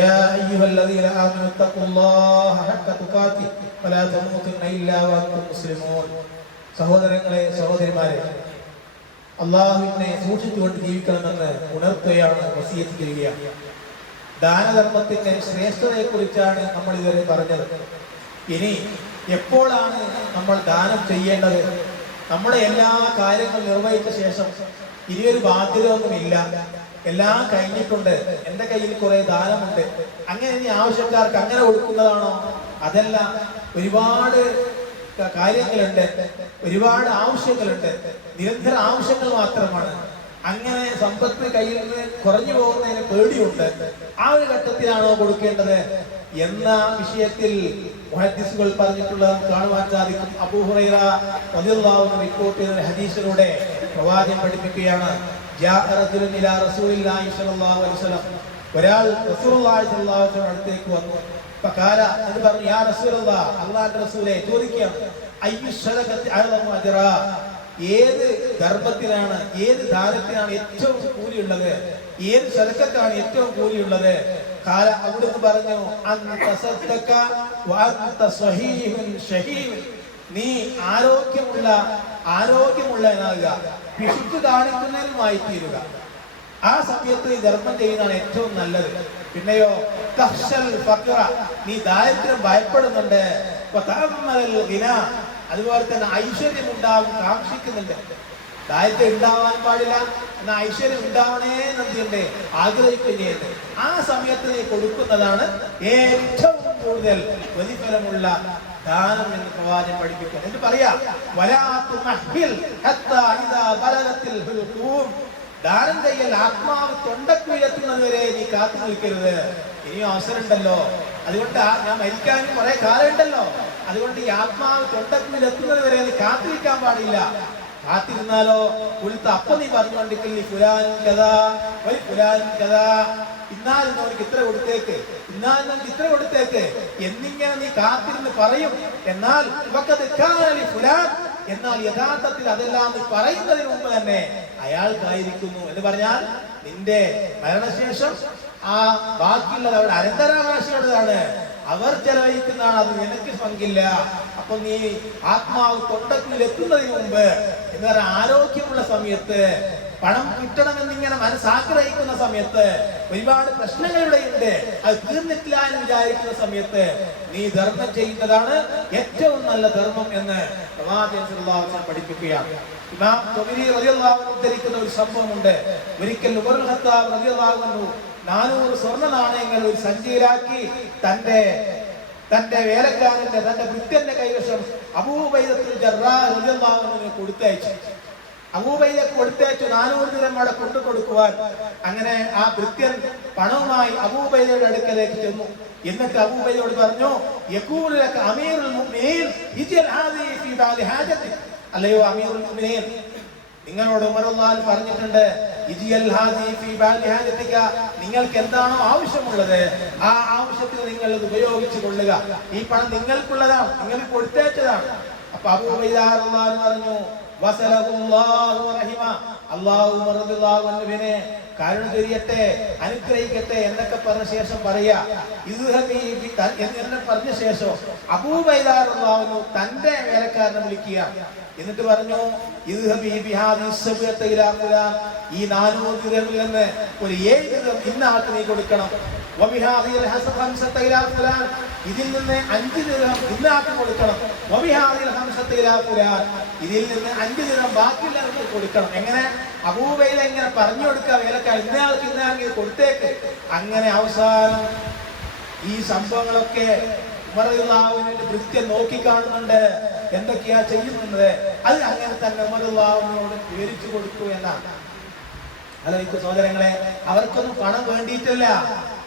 يا أيها الذين آمنوا اتقوا الله حق تقاته ولا تموتن إلا وأنتم مسلمون. സഹോദരങ്ങളെ, സഹോദരിമാരെ, അള്ളാഹുവിനെ സൂക്ഷിച്ചുകൊണ്ട് ജീവിക്കണമെന്ന് ഉണർത്തുകയാണ്, വസിയത്ത് ചെയ്യുകയാണ്. ദാനധർമ്മത്തിന്റെ ശ്രേഷ്ഠതയെ കുറിച്ചാണ് നമ്മൾ ഇതുവരെ പറഞ്ഞത്. ഇനി എപ്പോഴാണ് നമ്മൾ ദാനം ചെയ്യേണ്ടത്? നമ്മുടെ എല്ലാ കാര്യങ്ങളും നിർവഹിച്ച ശേഷം ഇനിയൊരു ബാധ്യത ഒന്നുമില്ല, എല്ലാം കഴിഞ്ഞിട്ടുണ്ട്, എന്റെ കയ്യിൽ കുറെ ദാനമുണ്ട്, അങ്ങനെ ഇനി ആവശ്യക്കാർക്ക് അങ്ങനെ കൊടുക്കുന്നതാണോ? അതല്ല, ഒരുപാട് കാര്യങ്ങളുണ്ട്, ഒരുപാട് ആവശ്യങ്ങളുണ്ട്, നിരന്തര ആവശ്യങ്ങൾ മാത്രമാണ്. അങ്ങനെ സമ്പത്ത് കയ്യിൽ നിന്ന് കുറഞ്ഞു പോകുന്നതിന് പേടിയുണ്ട്. ആ ഒരു ഘട്ടത്തിലാണോ കൊടുക്കേണ്ടത് എന്ന വിഷയത്തിൽ മുഹദ്ദിസുകൾ പറഞ്ഞിട്ടുള്ളത് കാണുവാൻ സാധിക്കും. അബൂ ഹുറൈറ റളിയല്ലാഹു അൻഹു റിപ്പോർട്ട് ചെയ്യുന്ന ഹദീസിലൂടെ പ്രവാചകൻ പഠിപ്പിക്കുകയാണ്, ജാഅ റജുലുൻ ഇലാ റസൂലില്ലാഹി സ്വല്ലല്ലാഹു അലൈഹി വസല്ലം, ഒരാൾ റസൂലുള്ളാഹി സ്വല്ലല്ലാഹു അലൈഹി വസല്ലം അടുത്തേക്ക് വന്നു. ഫഖാല, എന്ന് പറഞ്ഞു, യാ റസൂലല്ലാഹ്, അല്ലാഹുവിന്റെ റസൂലേ, ചോദിക്കുകയാണ്, അയ്യു സദഖത്തി അഅ്ളമു അജ്റാ, ഏത് ധർമ്മത്തിനാണ്, ഏത് ദാനത്തിനാണ് ഏറ്റവും കൂലിയുള്ളത്, ഏത് സദഖത്താണ് ഏറ്റവും കൂലിയുള്ളത്? കാല, അവിടുന്ന് പറഞ്ഞു, അൻത സദ്ദഖ വഅൻത സ്വഹീഹുൻ ഷഹീഹ്, നീ ആരോഗ്യമുള്ളവനാകുക, പിശുക്ക് കാണിക്കുന്നതിനുമായി തീരുക. ആ സമയത്ത് ഈ ധർമ്മം ചെയ്യുന്നതാണ് ഏറ്റവും നല്ലത്. പിന്നെയോ, തഖ്ശൽ ഫഖ്റ, നീ ദാരിദ്ര്യം ഭയപ്പെടുന്നുണ്ട്, വതഅമ്മൽ ഗിന, അതുപോലെ തന്നെ ഐശ്വര്യം ഉണ്ടാവും കാക്ഷിക്കുന്നുണ്ട്. ദാരിദ്ര്യം ഉണ്ടാവാൻ പാടില്ല, എന്നാൽ ഐശ്വര്യം ഉണ്ടാവണേ എന്നതിന്റെ ആഗ്രഹിക്കുകയുണ്ട്. ആ സമയത്ത് നീ കൊടുക്കുന്നതാണ് ഏറ്റവും കൂടുതൽ പ്രതിഫലമുള്ള ദാനം എന്ന് പ്രവാചകൻ പഠിപ്പിക്കുന്നു. എന്ന് പറയാ, ദാനം ചെയ്യൽ ആത്മാവ് തൊണ്ടക്കുയർത്തുന്നത് വരെ നീ കാത്തു നിൽക്കരുത്. ഇനിയും അവസരമുണ്ടല്ലോ, അതുകൊണ്ട് ഞാൻ മരിക്കാൻ കുറെ കാലം ഉണ്ടല്ലോ, അതുകൊണ്ട് ഈ ആത്മാവ് തൊണ്ടക്കുയർത്തുന്നത് വരെ നീ കാത്തിരിക്കാൻ പാടില്ല. കാത്തിരുന്നാലോ ഉൾത്ത അപ്പൊ നീ പറഞ്ഞുകൊണ്ടിരിക്കില്ല, ഫുലാൻ കഥാ വൈ ഫുലാൻ കഥാ, ഇന്നാലും അവർക്ക് ഇത്ര കൊടുത്തേക്ക്, ഇന്നാലും നമുക്ക് ഇത്ര കൊടുത്തേക്ക് എന്നിങ്ങനെ നീ കാത്തിരുന്ന് പറയും. എന്നാൽ ഫുലാൻ, എന്നാൽ യഥാർത്ഥത്തിൽ അതെല്ലാം നീ പറയുന്നതിന് മുമ്പ് തന്നെ അയാൾക്കായിരിക്കുന്നു എന്ന് പറഞ്ഞാൽ നിന്റെ മരണശേഷം ആ ബാക്കിയുള്ളത് അവരുടെ അനന്തരാവകാശികളുടേതാണ്, അവർ ചെലവഴിക്കുന്നതാണ്, അത് നിനക്ക് പങ്കില്ല. അപ്പൊ നീ ആത്മാവ് തൊണ്ടത്തിൽ എത്തുന്നതിന് മുമ്പ്, എന്ന് പറഞ്ഞാൽ ആരോഗ്യമുള്ള സമയത്ത്, പണം കിട്ടണമെന്നിങ്ങനെ മനസ്സാഗ്രഹിക്കുന്ന സമയത്ത്, ഒരുപാട് പ്രശ്നങ്ങളിവിടെയുണ്ട്, അത് തീർന്നിട്ടില്ല എന്ന് വിചാരിക്കുന്ന സമയത്ത് നീ ധർമ്മം ചെയ്യുന്നതാണ് ഏറ്റവും നല്ല ധർമ്മം എന്ന് പ്രവാചകൻ സല്ലല്ലാഹു അലൈഹി വസല്ലം പഠിപ്പിക്കുകയാണ്. ഇമാം ത്വബരി റളിയല്ലാഹു അൻഹു ഉദ്ധരിക്കുന്ന ഒരു സംഭവമുണ്ട്. ഒരിക്കൽ ഉമറുൽ ഖത്താബ് റളിയല്ലാഹു അൻഹു 400 സ്വർണ്ണ നാണയങ്ങൾ ഒരു സഞ്ചിയിലാക്കി തന്റെ വേലക്കാരന്റെ, തന്റെ ഭൃത്യന്റെ കൈവശം അബൂ ഉബൈദത്തുൽ ജർറാഹ് റളിയല്ലാഹു അൻഹുവിനെ കൊടുത്തയച്ചു. അബൂ ഉബൈദക്ക് കൊടുത്തയച്ചു 400 ദിർഹം അവിടെ കൊണ്ടു കൊടുക്കുവാൻ. അങ്ങനെ ആ ഭൃത്യൻ പണവുമായി അബൂ ഉബൈദയുടെ അടുക്കലേക്ക് ചെന്നു. എന്നിട്ട് അബൂ ഉബൈദയോട് പറഞ്ഞു, യഖൂലു ലക അമീറുൽ മുഅ്മിനീൻ ഇജ്അൽ ഹാദിഹി ഫീ ബാദി ഹാജതി, അല്ലയോ അമീറുൽ മുഅ്മിനീൻ, നിങ്ങളോട് ഉമർ റളിയല്ലാഹു അൻഹു പറഞ്ഞിട്ടുണ്ട്, നിങ്ങൾക്ക് എന്താണോ ആവശ്യമുള്ളത് ആ ആവശ്യത്തിന് നിങ്ങൾ ഇത് ഉപയോഗിച്ചു കൊള്ളുക. ഈ പണം നിങ്ങൾക്കുള്ളതാണ്, നിങ്ങൾ കൊടുത്തേച്ചതാണ്. അപ്പൊ അബൂ ഉബൈദ റളിയല്ലാഹു പറഞ്ഞു വസലഹുല്ലാഹു റഹിമ, അല്ലാഹു റളിയല്ലാഹു അൻഹുവിനെ കരുണ ചൊരിയട്ടെ, അനുഗ്രഹിക്കട്ടെ എന്നൊക്കെ പറഞ്ഞ ശേഷം പറയാ എന്ന് പറഞ്ഞ ശേഷം അബൂ ഉബൈദ റളിയല്ലാഹു അൻഹു തന്റെ വേലക്കാരനെ വിളിക്കുക. എന്നിട്ട് പറഞ്ഞു ഈ 400 ദിർഹമിൽ നിന്ന് ഒരു 7 ദിർഹം ഇന്ന ആൾക്ക് നീ കൊടുക്കണം. ഇതിൽ നിന്ന് 5 ദിർഹം ഇന്ന ആൾക്ക് കൊടുക്കണം. ഇതിൽ നിന്ന് 5 ദിർഹം ബാക്കിയുള്ളവർക്ക് കൊടുക്കണം. എങ്ങനെ അബൂ ഉബൈദ ഇങ്ങനെ പറഞ്ഞു കൊടുക്കുക, വേലക്കാർ ഇന്നയാൾക്ക് ഇന്നയാൾക്ക് കൊടുത്തേക്ക്. അങ്ങനെ അവസാനം ഈ സംഭവങ്ങളൊക്കെ ഉമർ റളിയല്ലാഹുവിന്റെ ഭൃത്യൻ നോക്കിക്കാണുന്നുണ്ട്, എന്തൊക്കെയാ ചെയ്യുന്നത്. അത് അങ്ങനെ തന്നെ ഉമർ റളിയല്ലാഹുവിനോട് വിവരിച്ചു കൊടുത്തു എന്നാണ്. അതെനിക്ക് സഹോദരങ്ങളെ, അവർക്കൊന്നും പണം വേണ്ടിയിട്ടില്ല,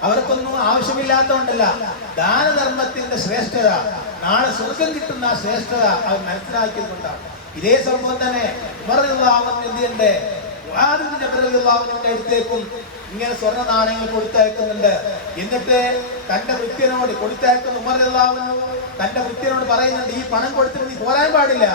അവർക്കൊന്നും ആവശ്യമില്ലാത്തതുകൊണ്ടല്ല. ദാനധർമ്മത്തിന്റെ ശ്രേഷ്ഠത, നാളെ സ്വർഗം കിട്ടുന്ന ശ്രേഷ്ഠത അവർ മനസ്സിലാക്കിയതുകൊണ്ടാണ്. ഇതേ സംഭവം തന്നെ ഉമർ റളിയല്ലാഹു അൻഹു എന്തിന്റെ അടുത്തേക്കും ഇങ്ങനെ സ്വർണ്ണ നാണയങ്ങൾ കൊടുത്തയക്കുന്നുണ്ട്. എന്നിട്ട് തന്റെ ഭൃത്യനോട് കൊടുത്തയക്കുന്ന ഉമർ റളിയല്ലാഹു അൻഹു തന്റെ ഭൃത്യനോട് പറയുന്നുണ്ട്, ഈ പണം കൊടുത്തിട്ട് നീ പോരാൻ പാടില്ല.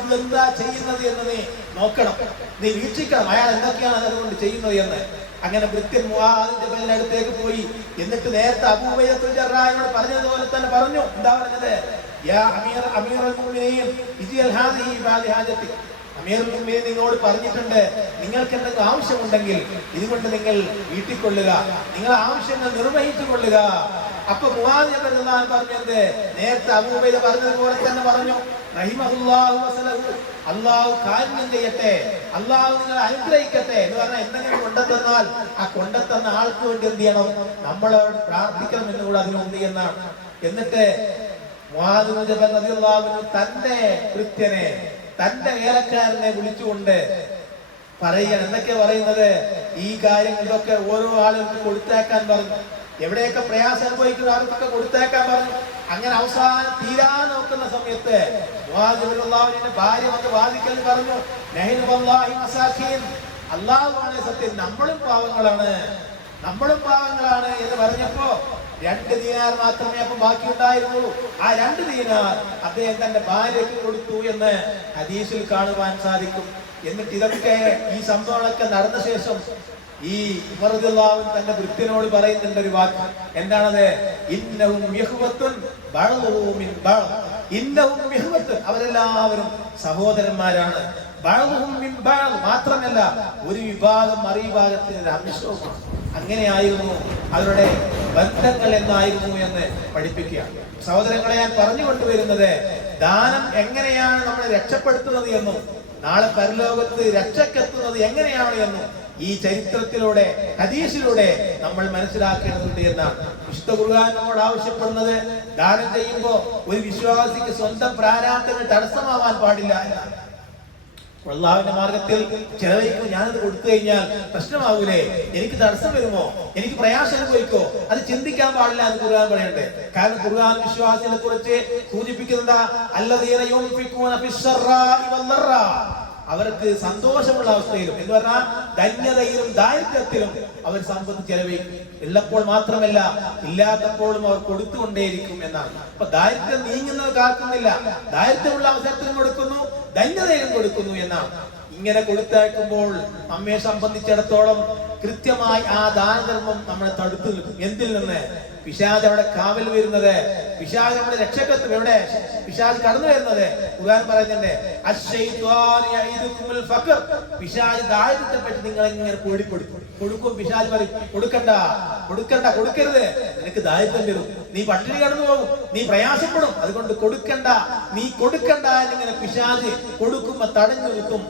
ഇതെന്താ ചെയ്യുന്നത് എന്ന് നീ നോക്കണം, നീ വീക്ഷിക്കണം, അയാൾ എന്തൊക്കെയാണ് അതുകൊണ്ട് ചെയ്യുന്നത് എന്ന്. അങ്ങനെ ഭൃത്യൻ മുആദ് ജബലിന്റെ അടുത്തേക്ക് പോയി. എന്നിട്ട് നേരത്തെ അബൂ ഉബൈദത്തുൽ ജർറാഹിനോട് പറഞ്ഞതുപോലെ തന്നെ പറഞ്ഞു. എന്താ പറഞ്ഞത്? യാ അമീറുൽ മുഅ്മിനീൻ ഇജിൽ ഹാദിഹി ബാദി ഹാജതി, അമീറുൽ മുഅ്മിനീൻ നിങ്ങളോട് പറഞ്ഞിട്ടുണ്ട്, നിങ്ങൾക്ക് എന്തെങ്കിലും ആവശ്യമുണ്ടെങ്കിൽ ഇതുകൊണ്ട് നിങ്ങൾ വീട്ടിൽ കൊള്ളുക, നിങ്ങളെ ആവശ്യങ്ങൾ നിർവഹിച്ചു കൊള്ളുക. അപ്പൊ മുആദ് റളിയല്ലാഹു അൻഹു പറഞ്ഞത് നേരത്തെ അബൂ ഉബൈദ പറഞ്ഞതുപോലെ തന്നെ പറഞ്ഞു, റഹിമഹുല്ലാഹു വസലഹു, അല്ലാഹു കാരുണ്യം ചെയ്യട്ടെ, അല്ലാഹു നിങ്ങളെ അനുഗ്രഹിക്കട്ടെ എന്ന് പറഞ്ഞാൽ എന്തെങ്കിലും കൊണ്ടെന്നാൽ ആ കൊണ്ടെത്തുന്ന ആൾക്ക് വേണ്ടി എന്ത് ചെയ്യണം, നമ്മളോട് പ്രാർത്ഥിക്കണം എന്നുകൂടെ അതിനുണ്ട് എന്നാണ്. എന്നിട്ട് മുആദ് ജബൽ റളിയല്ലാഹു അൻഹു തന്റെ ഭൃത്യനെ, തന്റെ വേലക്കാരനെ വിളിച്ചുകൊണ്ട് പറയുക. എന്തൊക്കെയാ പറയുന്നത്? ഈ കാര്യങ്ങൾ ഇതൊക്കെ ഓരോ ആളുകൾക്ക് കൊടുത്തേക്കാൻ പറഞ്ഞു, എവിടെയൊക്കെ പ്രയാസം അനുഭവിക്കുന്ന ആൾക്കൊക്കെ കൊടുത്തേക്കാൻ പറഞ്ഞു. അങ്ങനെ അവസാനം തീരാ നോക്കുന്ന സമയത്ത് മുആദ് ഭാര്യ വന്ന് വാദിക്കൽ പറഞ്ഞു, നഹ്നു വല്ലാഹി മസാഖീൻ, അല്ലാഹുവാണ് സത്യം, നമ്മളും പാവങ്ങളാണ്, നമ്മളും പാവങ്ങളാണ് എന്ന് പറഞ്ഞപ്പോ 2 ദീനാർ മാത്രമേ അപ്പം ബാക്കി ഉണ്ടായിരുന്നുള്ളൂ. ആ 2 ദീനാർ അദ്ദേഹം തന്റെ ഭാര്യയ്ക്ക് കൊടുത്തു എന്ന് ഹദീസിൽ കാണുവാൻ സാധിക്കും. എന്നിട്ട് ഇതൊക്കെ ഈ സംഭവങ്ങളൊക്കെ നടന്ന ശേഷം ഈ ഉമർ റളിയല്ലാഹു അൻഹു തന്റെ ഭൃത്യനോട് പറയുന്നുണ്ട് ഒരു വാക്ക്. എന്താണത്? ഇന്നഹും യഹ്വത്തുൻ ബഅദുഹു മിൻ ബഅദ്, ഇന്നഹും യഹ്വത്തുൻ, അവരെല്ലാവരും സഹോദരന്മാരാണ്. ബഅദുഹും മിൻ ബഅദ്, മാത്രമല്ല ഒരു വിഭാഗം മറുവിഭാഗത്തിന് അംശവുമാണ്. അങ്ങനെയായിരുന്നു അവരുടെ ബന്ധങ്ങൾ എന്നായിരുന്നു എന്ന് പഠിപ്പിക്കുക. സഹോദരങ്ങളെ, ഞാൻ പറഞ്ഞു കൊണ്ടുവരുന്നത് ദാനം എങ്ങനെയാണ് നമ്മളെ രക്ഷപ്പെടുത്തുന്നത് എന്നും നാളെ പരലോകത്ത് രക്ഷക്കെത്തുന്നത് എങ്ങനെയാണ് എന്നും ഈ ചരിത്രത്തിലൂടെ, ഹദീസിലൂടെ നമ്മൾ മനസ്സിലാക്കേണ്ടതുണ്ട് എന്നാണ്. വിശുദ്ധ ഖുർആൻ നമ്മോട് ആവശ്യപ്പെടുന്നത് ദാനം ചെയ്യുമ്പോൾ ഒരു വിശ്വാസിക്ക് സ്വന്തം പ്രാരാബ്ധങ്ങൾ തടസ്സമാവാൻ പാടില്ല എന്നാണ്. അല്ലാഹുവിന്റെ മാർഗത്തിൽ ചെലവഴിക്കും, ഞാനത് കൊടുത്തു കഴിഞ്ഞാൽ പ്രശ്നമാവൂലേ, എനിക്ക് തടസ്സം വരുമോ, എനിക്ക് പ്രയാസം അനുഭവിക്കോ, അത് ചിന്തിക്കാൻ പാടില്ല എന്ന് ഖുർആൻ പറയണ്ടേ. കാരണം ഖുർആൻ വിശ്വാസികളെ കുറിച്ച് സൂചിപ്പിക്കുന്നത് അല്ലദീന യുൻഫിഖൂന ഫിശ്ശറാഇ വദ്ദറാ, അവർക്ക് സന്തോഷമുള്ള അവസ്ഥയിലും എന്ന് പറഞ്ഞാൽ ധന്യതയിലും ദാരിദ്ര്യത്തിലും അവർ സമ്പത്ത് ചെലവഴിക്കും. ഉള്ളപ്പോൾ മാത്രമല്ല ഇല്ലാത്തപ്പോഴും അവർ കൊടുത്തുകൊണ്ടേയിരിക്കും എന്നാണ്. അപ്പൊ ദാരിദ്ര്യം നീങ്ങുന്നത് കാക്കുന്നില്ല, ദാരിദ്ര്യമുള്ള അവസരത്തിലും കൊടുക്കുന്നു, ധന്യതയിലും കൊടുക്കുന്നു എന്നാണ്. ഇങ്ങനെ കൊടുത്തയക്കുമ്പോൾ നമ്മെ സംബന്ധിച്ചിടത്തോളം കൃത്യമായി ആ ദാനധർമ്മം നമ്മളെ തടുത്തു നിൽക്കും. എന്തിൽ നിന്ന്? പിശാച് അവിടെ കാവൽ വരുന്നത്, പിശാച് നമ്മുടെ രക്ഷക്കെത്തും. എവിടെ പിശാച് കടന്നു വരുന്നത്? ഖുർആൻ പറയുന്നുണ്ട്, അശ്ശൈത്വാനു യഈദുകുമുൽ ഫഖർ, പിശാച് ദാരിദ്ര്യത്തെ പറ്റി നിങ്ങളെ ഇങ്ങനെ കൊടുക്കും. പിശാച് പറയും, കൊടുക്കണ്ട, കൊടുക്കണ്ട, കൊടുക്കരുത്, നിനക്ക് ദാരിദ്ര്യം വരും, നീ പട്ടിണി കടന്നു പോകും, നീ പ്രയാസപ്പെടും, അതുകൊണ്ട് കൊടുക്കണ്ട, നീ കൊടുക്കണ്ട എന്നിങ്ങനെ പിശാച് കൊടുക്കുമ്പോ തടഞ്ഞു നിൽക്കും.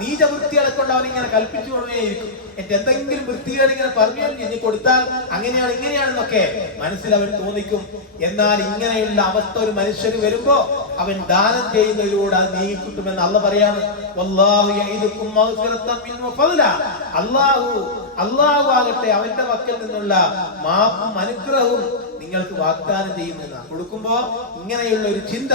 നീചവൃത്തികളെ കൊണ്ട് അവൻ ഇങ്ങനെ കൽപ്പിച്ചു കൊണ്ടേയിരിക്കും. എന്തെങ്കിലും വൃത്തികൾ ഇങ്ങനെ പറഞ്ഞു നീ കൊടുത്താൽ അങ്ങനെയാണ് ഇങ്ങനെയാണെന്നൊക്കെ മനസ്സിൽ അവൻ തോന്നിക്കും. എന്നാൽ ഇങ്ങനെയുള്ള അവസ്ഥ ഒരു മനുഷ്യന് വരുമ്പോ അവൻ ദാനം ചെയ്യുന്നതിലൂടെ അത് നീങ്ങിക്കിട്ടുമെന്ന് അല്ലാഹു പറയാണ്. അല്ലാഹു ആകട്ടെ അവന്റെ പക്കൽ നിന്നുള്ള മാപ്പും അനുഗ്രഹവും നിങ്ങൾക്ക് വാഗ്ദാനം ചെയ്യുന്നതാണ്. കൊടുക്കുമ്പോ ഇങ്ങനെയുള്ള ഒരു ചിന്ത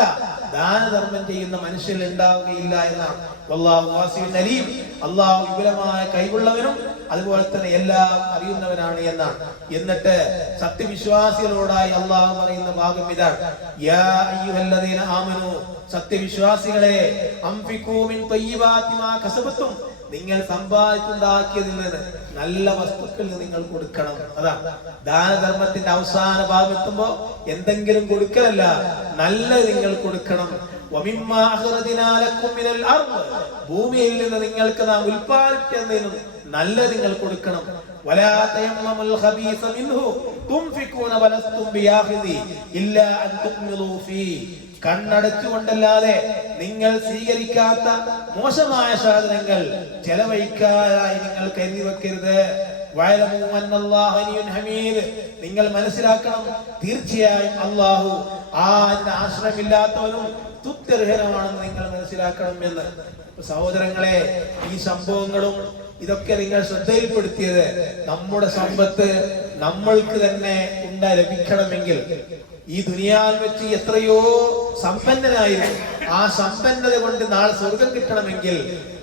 ദാനധർമ്മം ചെയ്യുന്ന മനുഷ്യൻ ഉണ്ടാവുകയില്ല എന്നാണ്. വല്ലാഹു വാസിഉൻ അലീം. അല്ലാഹു വിപുലമായ കൈവുള്ളവനും അതുപോലെ തന്നെ എല്ലാം അറിയുന്നവനാണ് എന്നാണ്. എന്നിട്ട് സത്യവിശ്വാസികളോടായി അല്ലാഹു പറയുന്ന ഭാഗം ഇതാണ്: യാ അയ്യുഹല്ലദീന ആമനൂ, സത്യവിശ്വാസികളെ, അംഫിഖൂ മിൻ തയ്യിബാതി മാ കസബതും, നിങ്ങൾ സമ്പാദിച്ചുണ്ടാക്കിയതിൽ നിന്ന് നല്ല വസ്തുക്കൾ നിങ്ങൾ കൊടുക്കണം. അതാണ് ദാനധർമ്മത്തിന്റെ അവസാന ഭാഗം എത്തുമ്പോ എന്തെങ്കിലും കൊടുക്കലല്ല, നല്ല നിങ്ങൾ കൊടുക്കണം. വമിമ്മാ അഖ്റജ്നാ ലക്കും മിനൽ അർദ്, ഭൂമിയിൽ നിന്ന് നിങ്ങൾക്ക് നാം ഉൽപ്പാദിപ്പിച്ചതിനും നല്ല നിങ്ങൾ കൊടുക്കണം. വലാ തയമ്മമുൽ ഖബീസ മിൻഹു തുൻഫിഖൂന വലസ്തും ബിയാഖിദി ഇല്ലാ അൻ തുഖ്മിലൂ ഫീ, കണ്ണടച്ചുകൊണ്ടല്ലാതെ നിങ്ങൾ സ്വീകരിക്കാത്ത മോശമായ സാധനങ്ങൾ ചെലവഴിക്കാനായി നിങ്ങൾ കരുതി വെക്കരുത്. വഅലമു അന്നല്ലാഹ ഗനിയ്യുൻ ഹമീദ്, നിങ്ങൾ മനസ്സിലാക്കണം, തീർച്ചയായും അല്ലാഹു ആശ്രയമില്ലാത്തവനും തുത്യർഹനാണെന്ന് നിങ്ങൾ മനസ്സിലാക്കണം എന്ന്. സഹോദരങ്ങളെ, ഈ സംഭവങ്ങളും ഇതൊക്കെ നിങ്ങൾ ശ്രദ്ധയിൽപ്പെടുത്തിയത് നമ്മുടെ സമ്പത്ത് നമ്മൾക്ക് തന്നെ ലഭിക്കണമെങ്കിൽ, ഈ ദുനിയാവിൽ വെച്ച് എത്രയോ സമ്പന്നനായിരുന്നു, ആ സമ്പന്നത കൊണ്ട് നാളെ സ്വർഗം കിട്ടണമെങ്കിൽ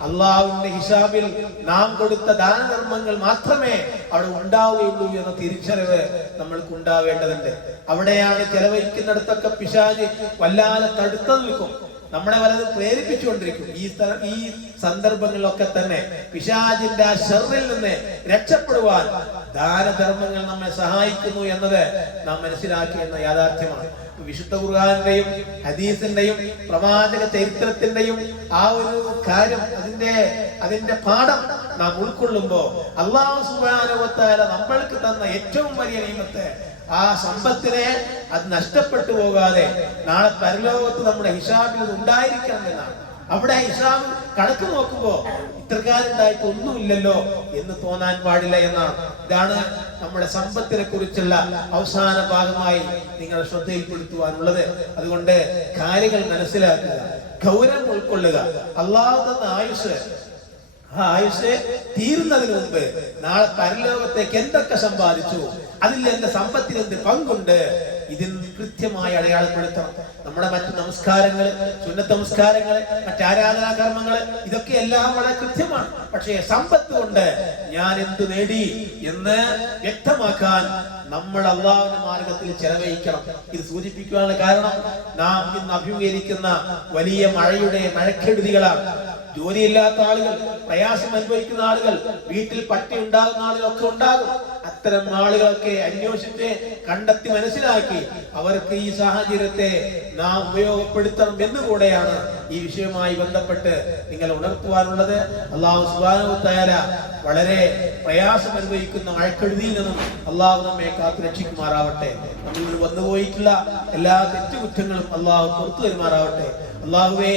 അള്ളാഹുവിന്റെ ഹിസാബിൽ നാം കൊടുത്ത ദാനധർമ്മങ്ങൾ മാത്രമേ അവിടെ ഉണ്ടാവുകയുള്ളൂ എന്ന തിരിച്ചറിവ് നമ്മൾക്ക് ഉണ്ടാവേണ്ടതുണ്ട്. അവിടെയാണ് ചെലവഴിക്കുന്നിടത്തൊക്കെ പിശാച് വല്ലാതെ തടുത്തു നിൽക്കും, നമ്മളെ വലതും പ്രേരിപ്പിച്ചുകൊണ്ടിരിക്കും. ഈ സന്ദർഭങ്ങളിലൊക്കെ തന്നെ പിശാചിന്റെ ആ ശർറിൽ നിന്ന് രക്ഷപ്പെടുവാൻ ദാനധർമ്മങ്ങൾ നമ്മെ സഹായിക്കുന്നു എന്നത് നാം മനസ്സിലാക്കിയെന്ന യാഥാർത്ഥ്യമാണ്. വിശുദ്ധ ഖുർആനിന്റെയും ഹദീസിന്റെയും പ്രവാചക ചരിത്രത്തിന്റെയും ആ ഒരു കാര്യം, അതിന്റെ പാഠം നാം ഉൾക്കൊള്ളുമ്പോ അല്ലാഹു സുബ്ഹാനഹു വ തആല നമ്മൾക്ക് തന്ന ഏറ്റവും വലിയ നിയമത്തെ, ആ സമ്പത്തിനെ അത് നഷ്ടപ്പെട്ടു പോകാതെ നാളെ പരലോകത്ത് നമ്മുടെ ഹിസാബിൽ അത് ഉണ്ടായിരിക്കണം എന്നാണ്. അവിടെ ഹിസാബ് കണക്ക് നോക്കുമ്പോ ഇത്രകാരുണ്ടായിട്ട് ഒന്നുമില്ലല്ലോ എന്ന് തോന്നാൻ പാടില്ല എന്നാണ്. ഇതാണ് നമ്മുടെ സമ്പത്തിനെ കുറിച്ചുള്ള അവസാന ഭാഗമായി നിങ്ങൾ ശ്രദ്ധയിൽപ്പെടുത്തുവാനുള്ളത്. അതുകൊണ്ട് കാര്യങ്ങൾ മനസ്സിലാക്കുക, ഗൗരവം ഉൾക്കൊള്ളുക. അല്ലാഹു തന്ന ആയുസ് തീരുന്നതിന് മുമ്പ് നാളെ പരലോകത്തേക്ക് എന്തൊക്കെ സമ്പാദിച്ചു, അതിൽ എന്റെ സമ്പത്തിന് എന്ത് പങ്കുണ്ട്, ഇതിന് കൃത്യമായി അടയാളപ്പെടുത്തണം. നമ്മുടെ മറ്റു നമസ്കാരങ്ങൾ, സുന്നത്ത് നമസ്കാരങ്ങൾ, മറ്റാരാധനാ കർമ്മങ്ങൾ, ഇതൊക്കെ എല്ലാം വളരെ കൃത്യമാണ്. പക്ഷേ സമ്പത്ത് കൊണ്ട് ഞാൻ എന്ത് നേടി എന്ന് വ്യക്തമാക്കാൻ നമ്മൾ അള്ളാഹുവിന്റെ മാർഗത്തിൽ ചെലവഴിക്കണം. ഇത് സൂചിപ്പിക്കുവാനുള്ള കാരണം നാം ഇന്ന് അഭിമുഖീകരിക്കുന്ന വലിയ മഴക്കെടുതികളാണ്. ജോലിയില്ലാത്ത ആളുകൾ, പ്രയാസം അനുഭവിക്കുന്ന ആളുകൾ, വീട്ടിൽ പട്ടി ഉണ്ടാകുന്ന ആളുകളൊക്കെ ഉണ്ടാകും. അത്തരം ആളുകളൊക്കെ അന്വേഷിച്ച് കണ്ടെത്തി മനസ്സിലാക്കി അവർക്ക് ഈ സാഹചര്യത്തെ നാം ഉപയോഗപ്പെടുത്തണം എന്നുകൂടെയാണ് ഈ വിഷയവുമായി ബന്ധപ്പെട്ട് നിങ്ങൾ ഉണർത്തുവാനുള്ളത്. അല്ലാഹു സുബ്ഹാനഹു വ തആല വളരെ പ്രയാസം അനുഭവിക്കുന്ന മഴക്കെടുതിയിൽ നിന്നും അല്ലാഹു നമ്മെ കാത്തു രക്ഷിക്കുമാറാവട്ടെ. നമ്മളിൽ വന്നുപോയിട്ടുള്ള എല്ലാ തെറ്റുകുറ്റങ്ങളും അല്ലാഹു പുറത്തു തരുമാറാവട്ടെ. അല്ലാഹുവേ,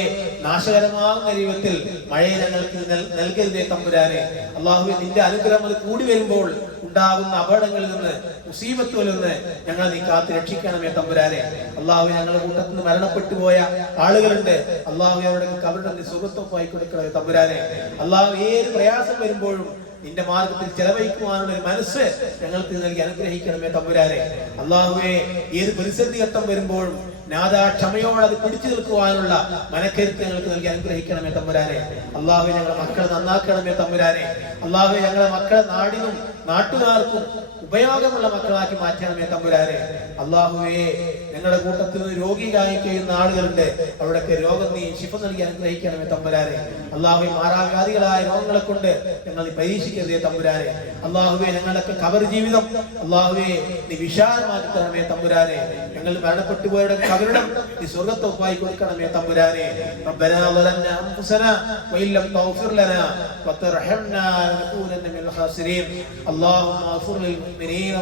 നാശകരമാകുന്ന രൂപത്തിൽ മഴയെ ഞങ്ങൾക്ക് നൽകരുതേ തമ്പുരാനെ. അല്ലാഹുവേ, നിന്റെ അനുഗ്രഹം അത് കൂടി വരുമ്പോൾ ഉണ്ടാകുന്ന അപകടങ്ങളിൽ നിന്ന്, മുസീബത്തുകളിൽ നിന്ന് ഞങ്ങളെ നീ കാത്ത് രക്ഷിക്കണമേ തമ്പുരാനെ. അല്ലാഹുവേ, ഞങ്ങളുടെ കൂട്ടത്തിൽ നിന്ന് മരണപ്പെട്ടു പോയ ആളുകളുണ്ട്. അല്ലാഹുവേ, അവരുടെ സുഖത്വമായി കൊടുക്കണമേ തമ്പുരാനെ. അല്ലാഹു, ഏത് പ്രയാസം വരുമ്പോഴും നിന്റെ മാർഗത്തിൽ ചെലവഴിക്കുവാനുള്ള ഒരു മനസ്സ് ഞങ്ങൾക്ക് നൽകി അനുഗ്രഹിക്കണമേ തമ്പുരാനെ. അല്ലാഹുവേ, ഏത് പ്രതിസന്ധി ഘട്ടം വരുമ്പോഴും നാദാ ക്ഷമയോടെ അത് പിടിച്ചു നിൽക്കുവാനുള്ള മനക്കരുത്ത് ഞങ്ങൾക്ക് നൽകി അനുഗ്രഹിക്കണമേ തമ്പുരാനെ. അല്ലാഹുവേ, ഞങ്ങളുടെ മക്കളെ നന്നാക്കണമേ തമ്പുരാനെ. അല്ലാഹുവേ, ഞങ്ങളുടെ മക്കളെ നാടിനും നാട്ടുകാർക്കും ഉപയോഗമുള്ള മക്കളാക്കി മാറ്റണമേ തമ്പുരാനെ. അല്ലാഹുവേ, ഞങ്ങളുടെ കൂട്ടത്തിൽ നിന്ന് രോഗിയായി കഴിയുന്ന ആളുകളുണ്ട്, അവിടൊക്കെ രോഗം നീ ശിഫ നൽകി അനുഗ്രഹിക്കണമേ തമ്പുരാനെ. അല്ലാഹുവേ, മാറാവ്യാധികളായ രോഗങ്ങളെ കൊണ്ട് ഞങ്ങൾ നീ പരീക്ഷിക്കരുതേ തമ്പുരാനെ. അല്ലാഹുവേ, ഞങ്ങളുടെ ഖബർ ജീവിതം അല്ലാഹുവേ നീ വിശാലമാക്കി തരണമേ തമ്പുരാനെ. ഞങ്ങൾ മരണപ്പെട്ടു പോയവരുടെ ഖബറിടം നീ സ്വർഗ്ഗത്തോപ്പായി കൊടുക്കണമേ തമ്പുരാനെ. റബ്ബനാ ളലംനാ അൻഫുസനാ വഇല്ലം തഗ്ഫിർ ലനാ വതർഹംനാ ലനകൂനന്ന മിനൽ ഖാസിരീൻ. അല്ലാഹുമ്മ അഗ്ഫിർ ലിൽ മുഅ്മിനീന